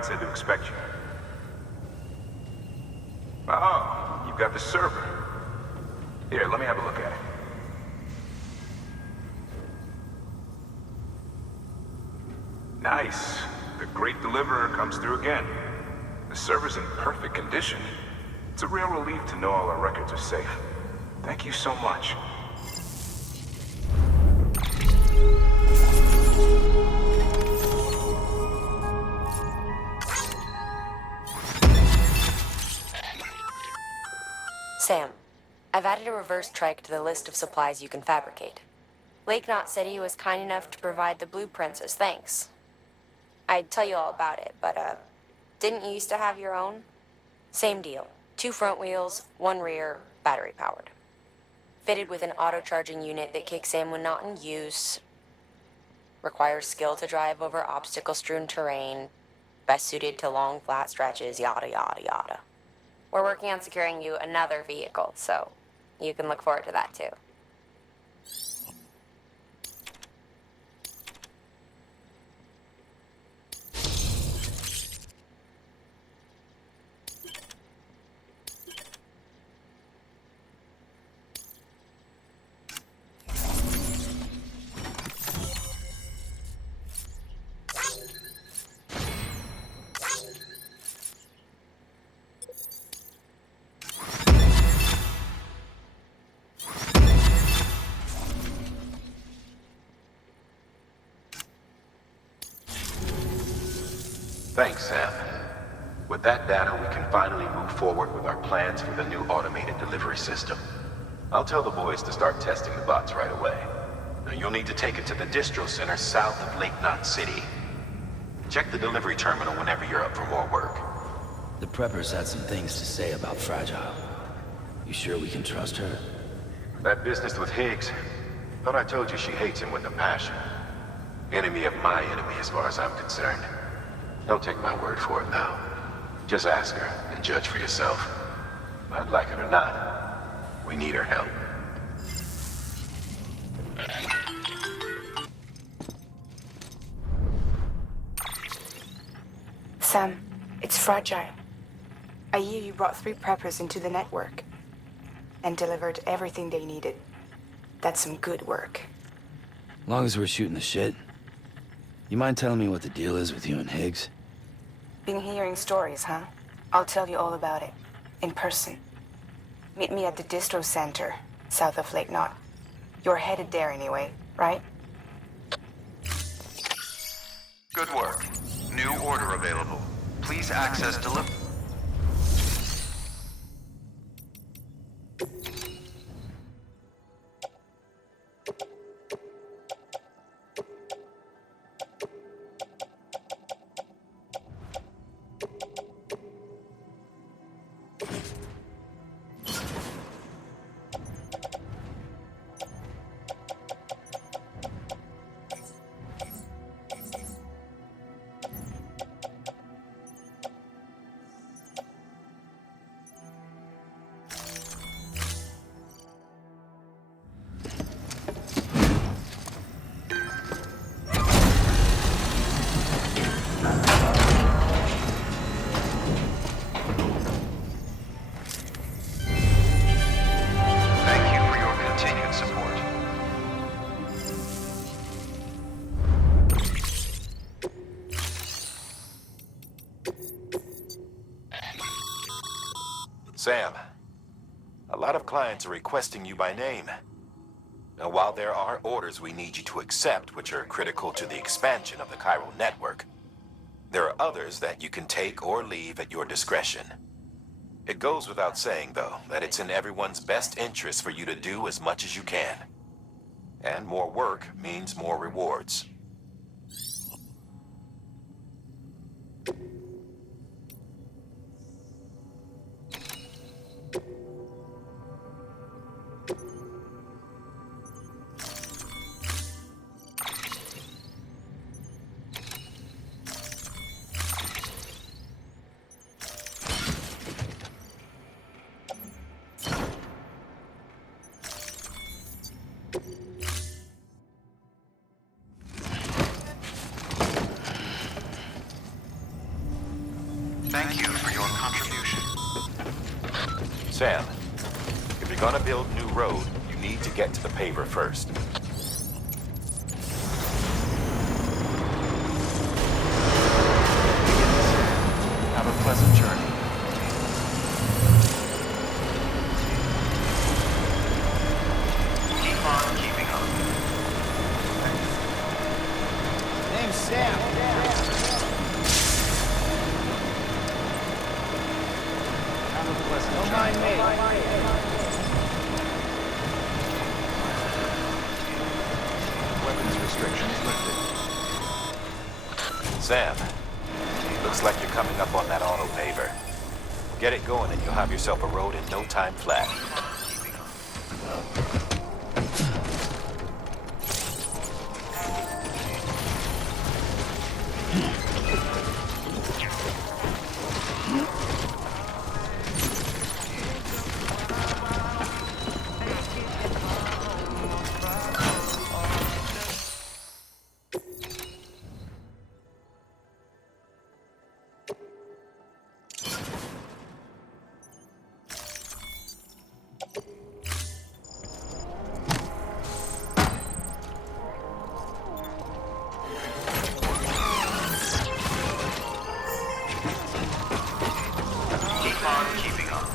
Craftsman said to expect you. Oh, you've got the server. Here, let me have a look at it. Nice. The great deliverer comes through again. The server's in perfect condition. It's a real relief to know all our records are safe. Thank you so much. Sam, I've added a reverse trike to the list of supplies you can fabricate. Lake Knot said he was kind enough to provide the blueprints as thanks. I'd tell you all about it, but, didn't you used to have your own? Same deal. 2 front wheels, 1 rear, battery powered. Fitted with an auto-charging unit that kicks in when not in use. Requires skill to drive over obstacle-strewn terrain. Best suited to long, flat stretches, yada yada yada. We're working on securing you another vehicle, so you can look forward to that too. Thanks, Sam. With that data, we can finally move forward with our plans for the new automated delivery system. I'll tell the boys to start testing the bots right away. Now, you'll need to take it to the distro center south of Lake Knot City. Check the delivery terminal whenever you're up for more work. The preppers had some things to say about Fragile. You sure we can trust her? That business with Higgs, thought I told you she hates him with a passion. Enemy of my enemy as far as I'm concerned. Don't take my word for it now. Just ask her and judge for yourself. I'd like it or not, we need her help. Sam, it's Fragile. I hear you brought 3 preppers into the network and delivered everything they needed. That's some good work. As long as we're shooting the shit. You mind telling me what the deal is with you and Higgs? Been hearing stories, huh? I'll tell you all about it. In person. Meet me at the distro center, south of Lake Knot. You're headed there anyway, right? Good work. New order available. Please access delivery. Sam, a lot of clients are requesting you by name. Now, while there are orders we need you to accept, which are critical to the expansion of the chiral network, there are others that you can take or leave at your discretion. It goes without saying, though, that it's in everyone's best interest for you to do as much as you can. And more work means more rewards. Thank you for your contribution. Sam, if you're gonna build new road, you need to get to the paver first. Have a pleasant journey. Keep on keeping on. Name's Sam. Have a pleasant Don't journey. mind me. Weapons restrictions lifted. Sam, looks like you're coming up on that auto paver. Get it going and you'll have yourself a road in no time flat. Keep on keeping on.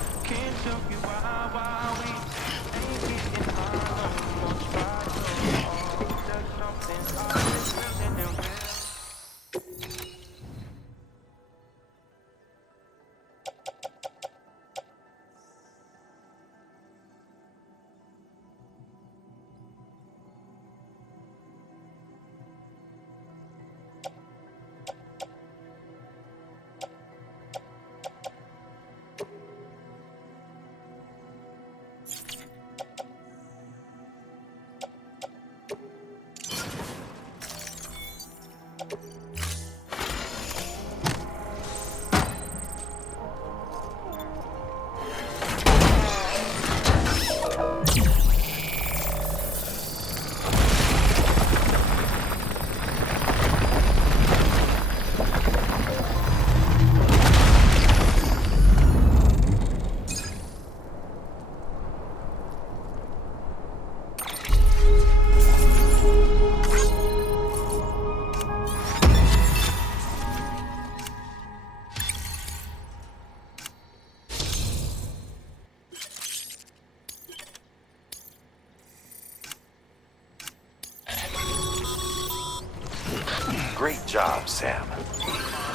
Great job, Sam.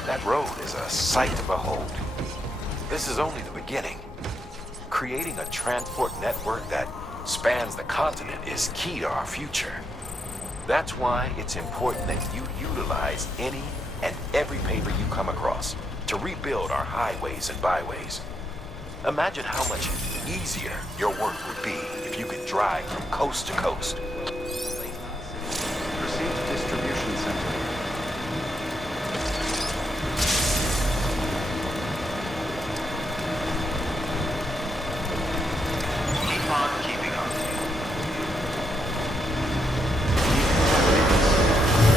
That road is a sight to behold. This is only the beginning. Creating a transport network that spans the continent is key to our future. That's why it's important that you utilize any and every paver you come across to rebuild our highways and byways. Imagine how much easier your work would be if you could drive from coast to coast. Proceed to distribution center. Keep on keeping on.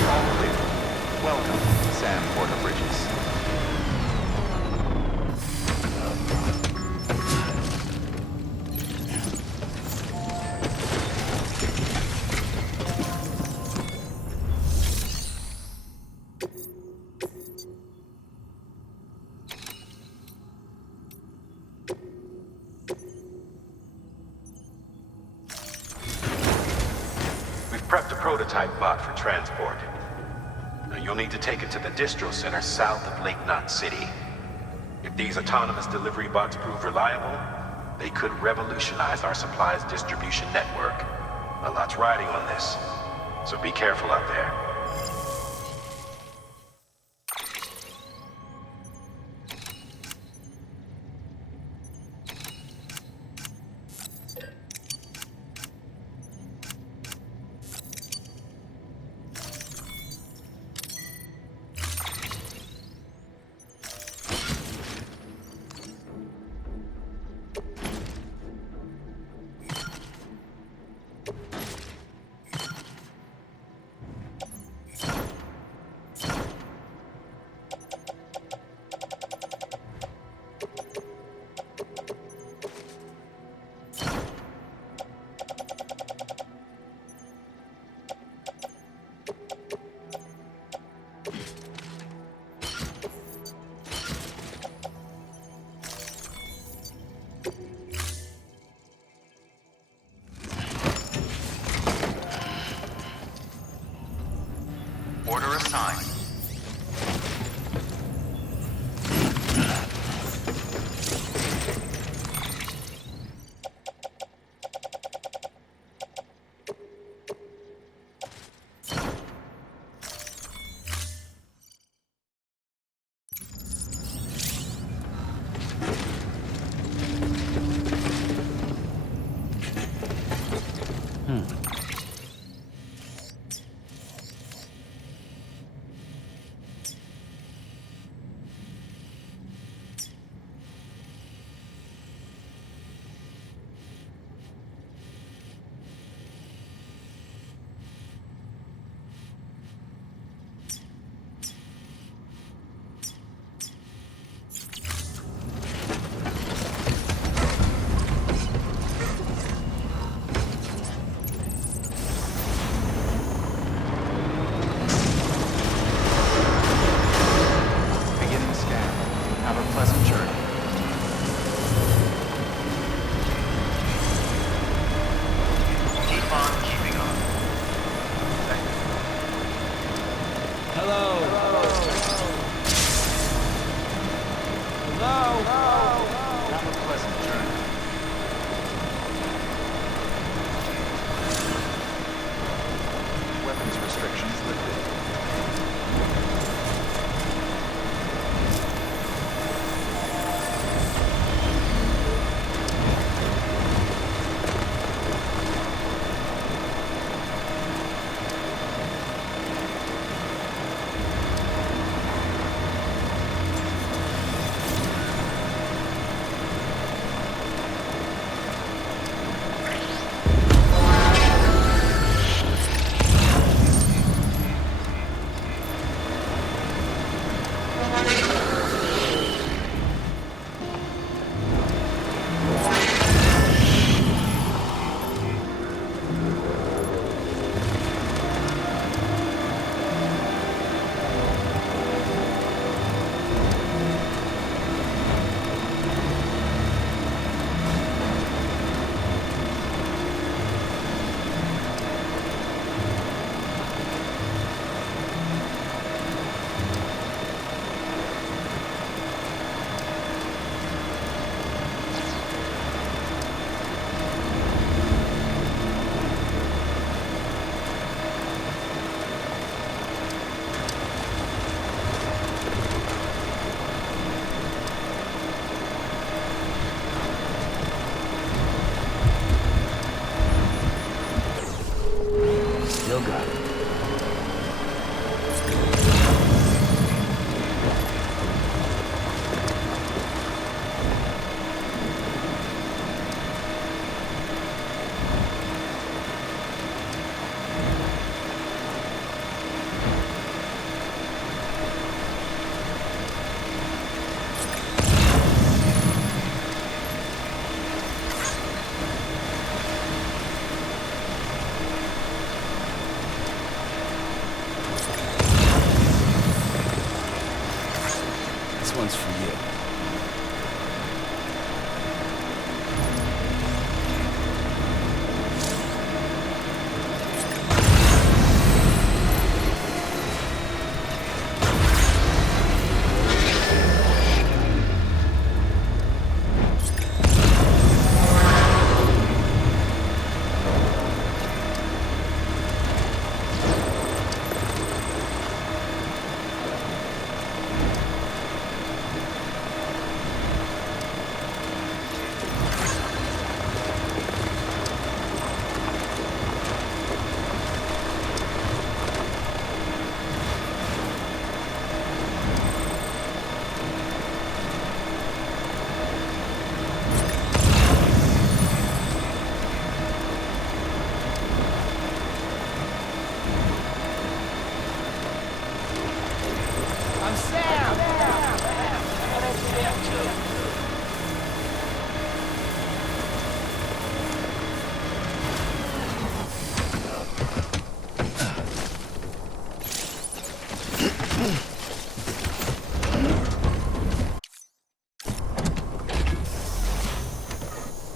All clear. Welcome, Sam Porter Bridges. Prepped a prototype bot for transport. Now you'll need to take it to the distro center south of Lake Knot City. If these autonomous delivery bots prove reliable, they could revolutionize our supplies distribution network. A lot's riding on this, so be careful out there. Still got it. This one's for you.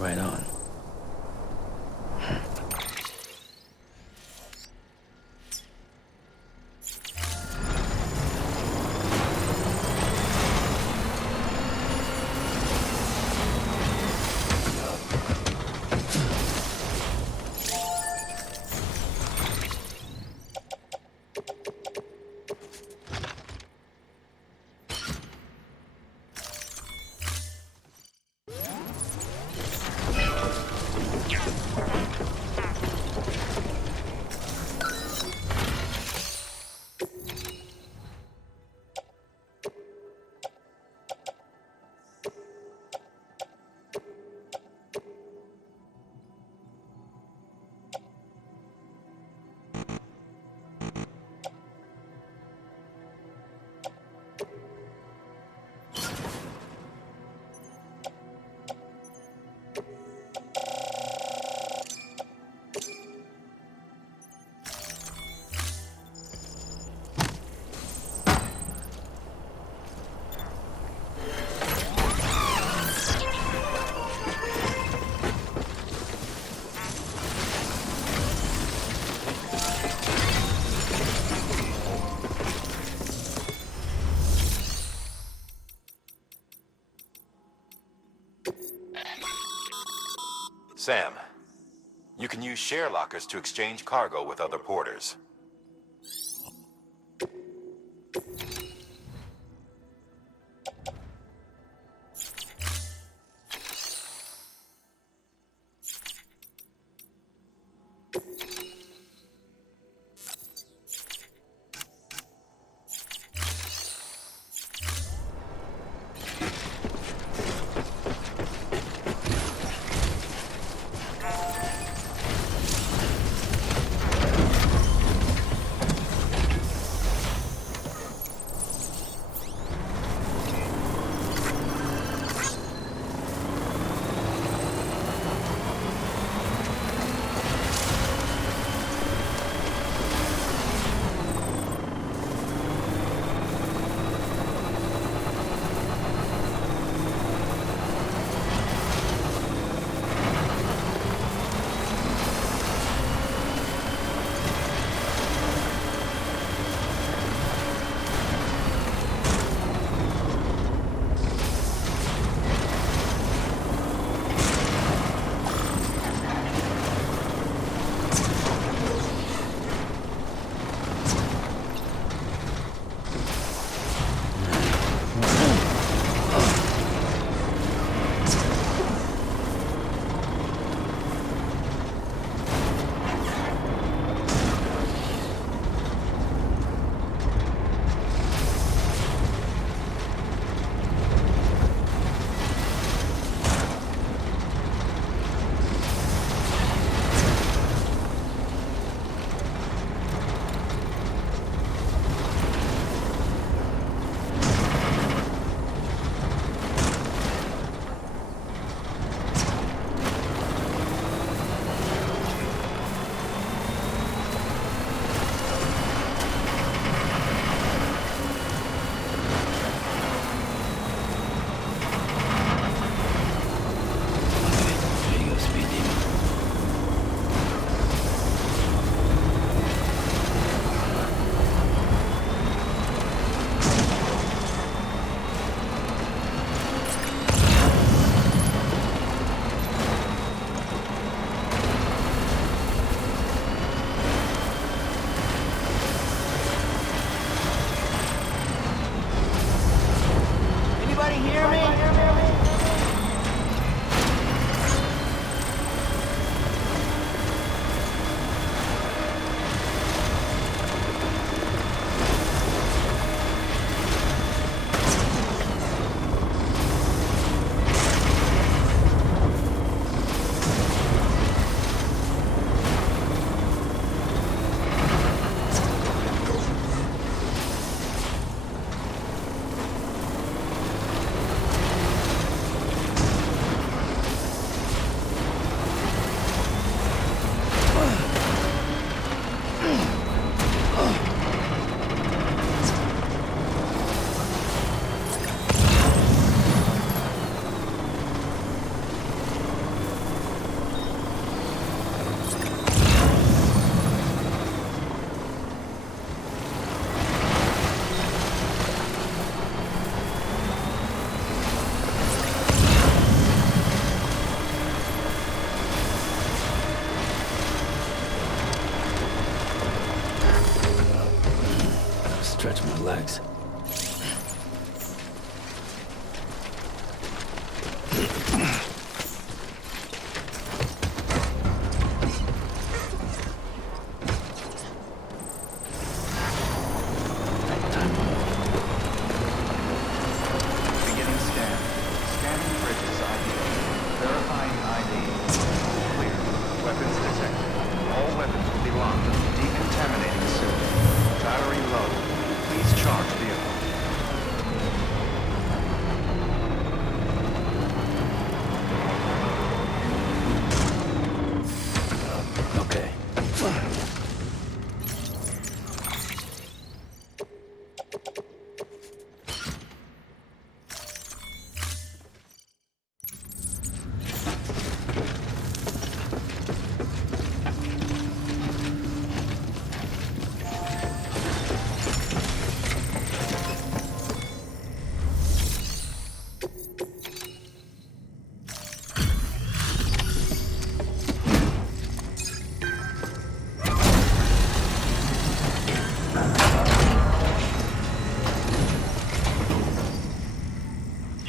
Right on. Sam, you can use share lockers to exchange cargo with other porters.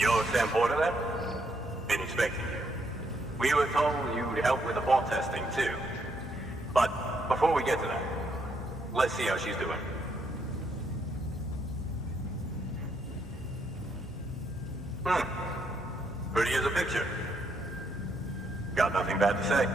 You're Sam Porter then? Been expecting you. We were told you'd help with the vault testing too. But before we get to that, let's see how she's doing. Pretty as a picture. Got nothing bad to say.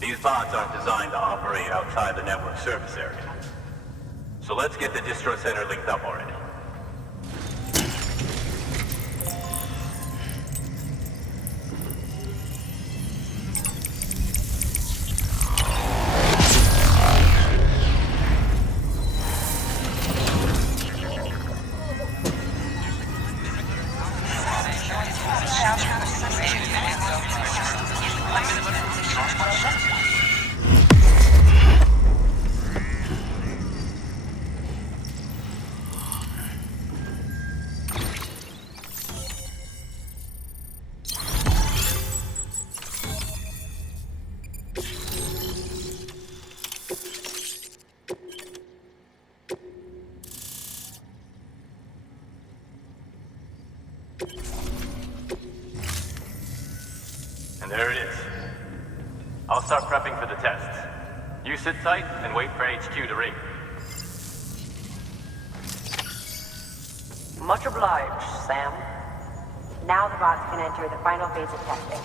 These bots aren't designed to operate outside the network service area. So let's get the distro center linked up already. And there it is. I'll start prepping for the tests. You sit tight and wait for HQ to ring. Much obliged, Sam. Now the bots can enter the final phase of testing.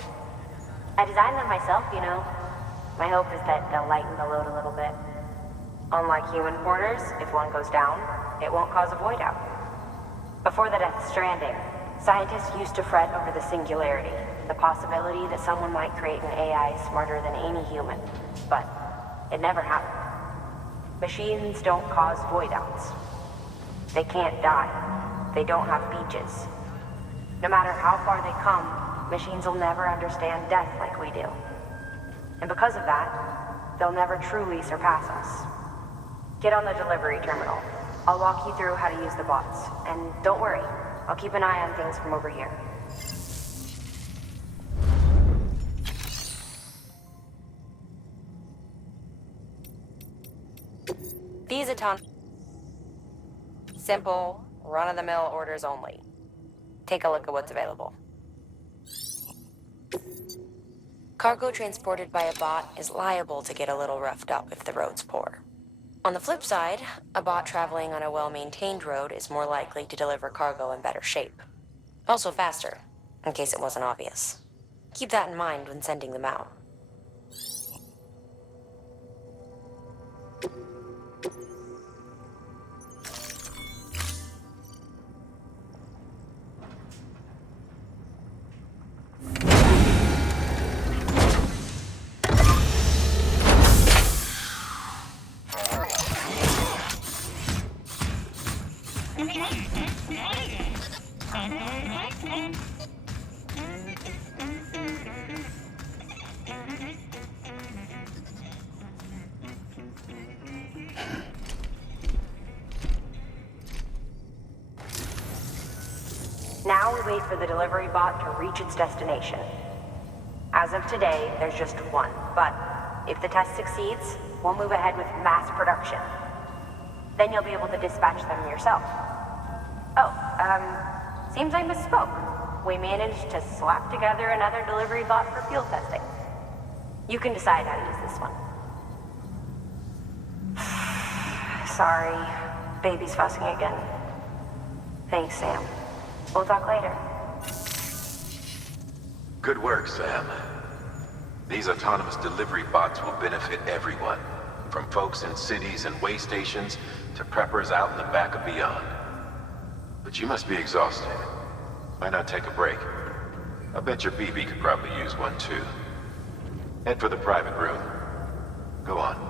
I designed them myself, you know. My hope is that they'll lighten the load a little bit. Unlike human porters, if one goes down, it won't cause a void out. Before the Death Stranding, scientists used to fret over the singularity, the possibility that someone might create an AI smarter than any human. But it never happened. Machines don't cause void outs. They can't die. They don't have beaches. No matter how far they come, machines will never understand death like we do. And because of that, they'll never truly surpass us. Get on the delivery terminal. I'll walk you through how to use the bots. And don't worry, I'll keep an eye on things from over here. These simple, run-of-the-mill orders only. Take a look at what's available. Cargo transported by a bot is liable to get a little roughed up if the road's poor. On the flip side, a bot traveling on a well-maintained road is more likely to deliver cargo in better shape. Also faster, in case it wasn't obvious. Keep that in mind when sending them out. Now we wait for the delivery bot to reach its destination. As of today, there's just one, but if the test succeeds, we'll move ahead with mass production. Then you'll be able to dispatch them yourself. Oh, seems I misspoke. We managed to slap together another delivery bot for field testing. You can decide how to use this one. Sorry, baby's fussing again. Thanks, Sam. We'll talk later. Good work, Sam. These autonomous delivery bots will benefit everyone, from folks in cities and way stations to preppers out in the back and beyond. But you must be exhausted. Why not take a break? I bet your BB could probably use one too. Head for the private room. Go on.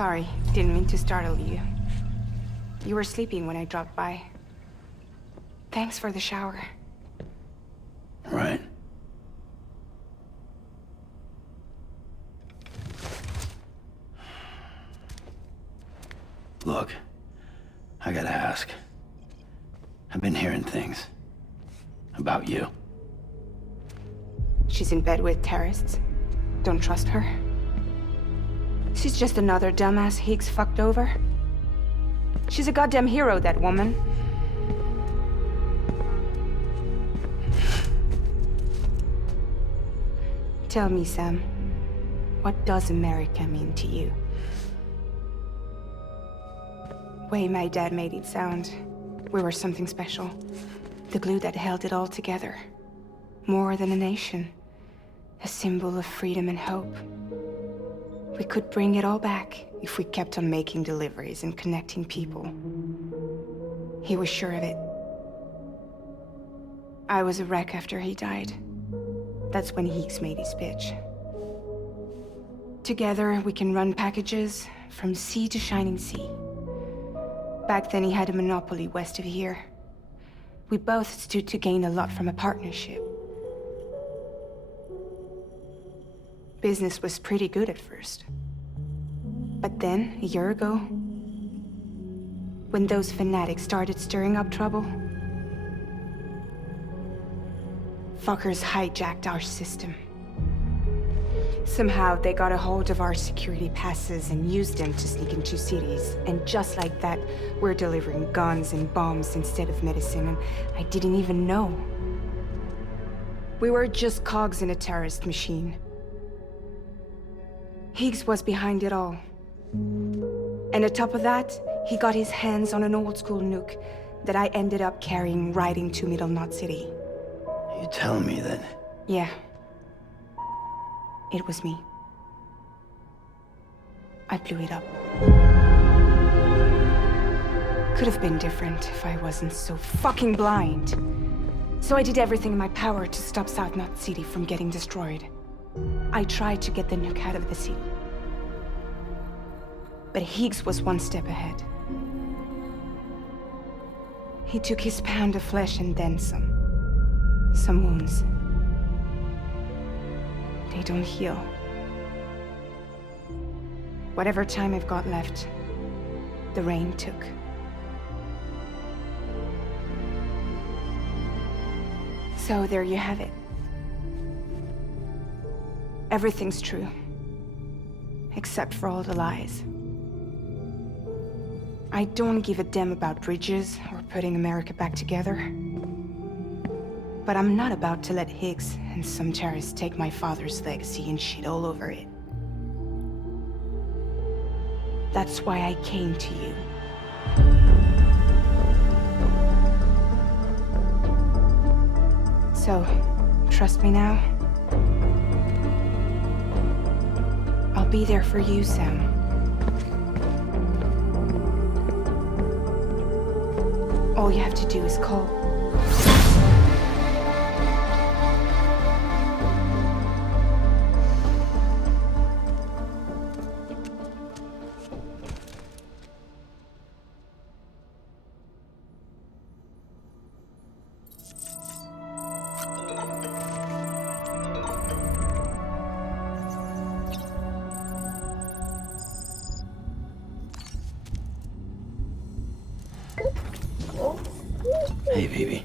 Sorry, didn't mean to startle you. You were sleeping when I dropped by. Thanks for the shower. Right. Look, I gotta ask. I've been hearing things about you. She's in bed with terrorists. Don't trust her. She's just another dumbass Higgs fucked over. She's a goddamn hero, that woman. Tell me, Sam, what does America mean to you? Way my dad made it sound, we were something special. The glue that held it all together. More than a nation. A symbol of freedom and hope. We could bring it all back if we kept on making deliveries and connecting people. He was sure of it. I was a wreck after he died. That's when Higgs made his pitch. Together, we can run packages from sea to shining sea. Back then, he had a monopoly west of here. We both stood to gain a lot from a partnership. Business was pretty good at first. But then, a year ago, when those fanatics started stirring up trouble, fuckers hijacked our system. Somehow, they got a hold of our security passes and used them to sneak into cities. And just like that, we're delivering guns and bombs instead of medicine, and I didn't even know. We were just cogs in a terrorist machine. Higgs was behind it all. And on top of that, he got his hands on an old-school nuke that I ended up carrying right into Middle Knot City. You telling me that? Yeah. It was me. I blew it up. Could have been different if I wasn't so fucking blind. So I did everything in my power to stop South Knot City from getting destroyed. I tried to get the nuke out of the city. But Higgs was one step ahead. He took his pound of flesh and then some. Some wounds. They don't heal. Whatever time I've got left, the rain took. So there you have it. Everything's true. Except for all the lies. I don't give a damn about bridges or putting America back together. But I'm not about to let Higgs and some terrorists take my father's legacy and shit all over it. That's why I came to you. So, trust me now? I'll be there for you, Sam. All you have to do is call. Hey, baby.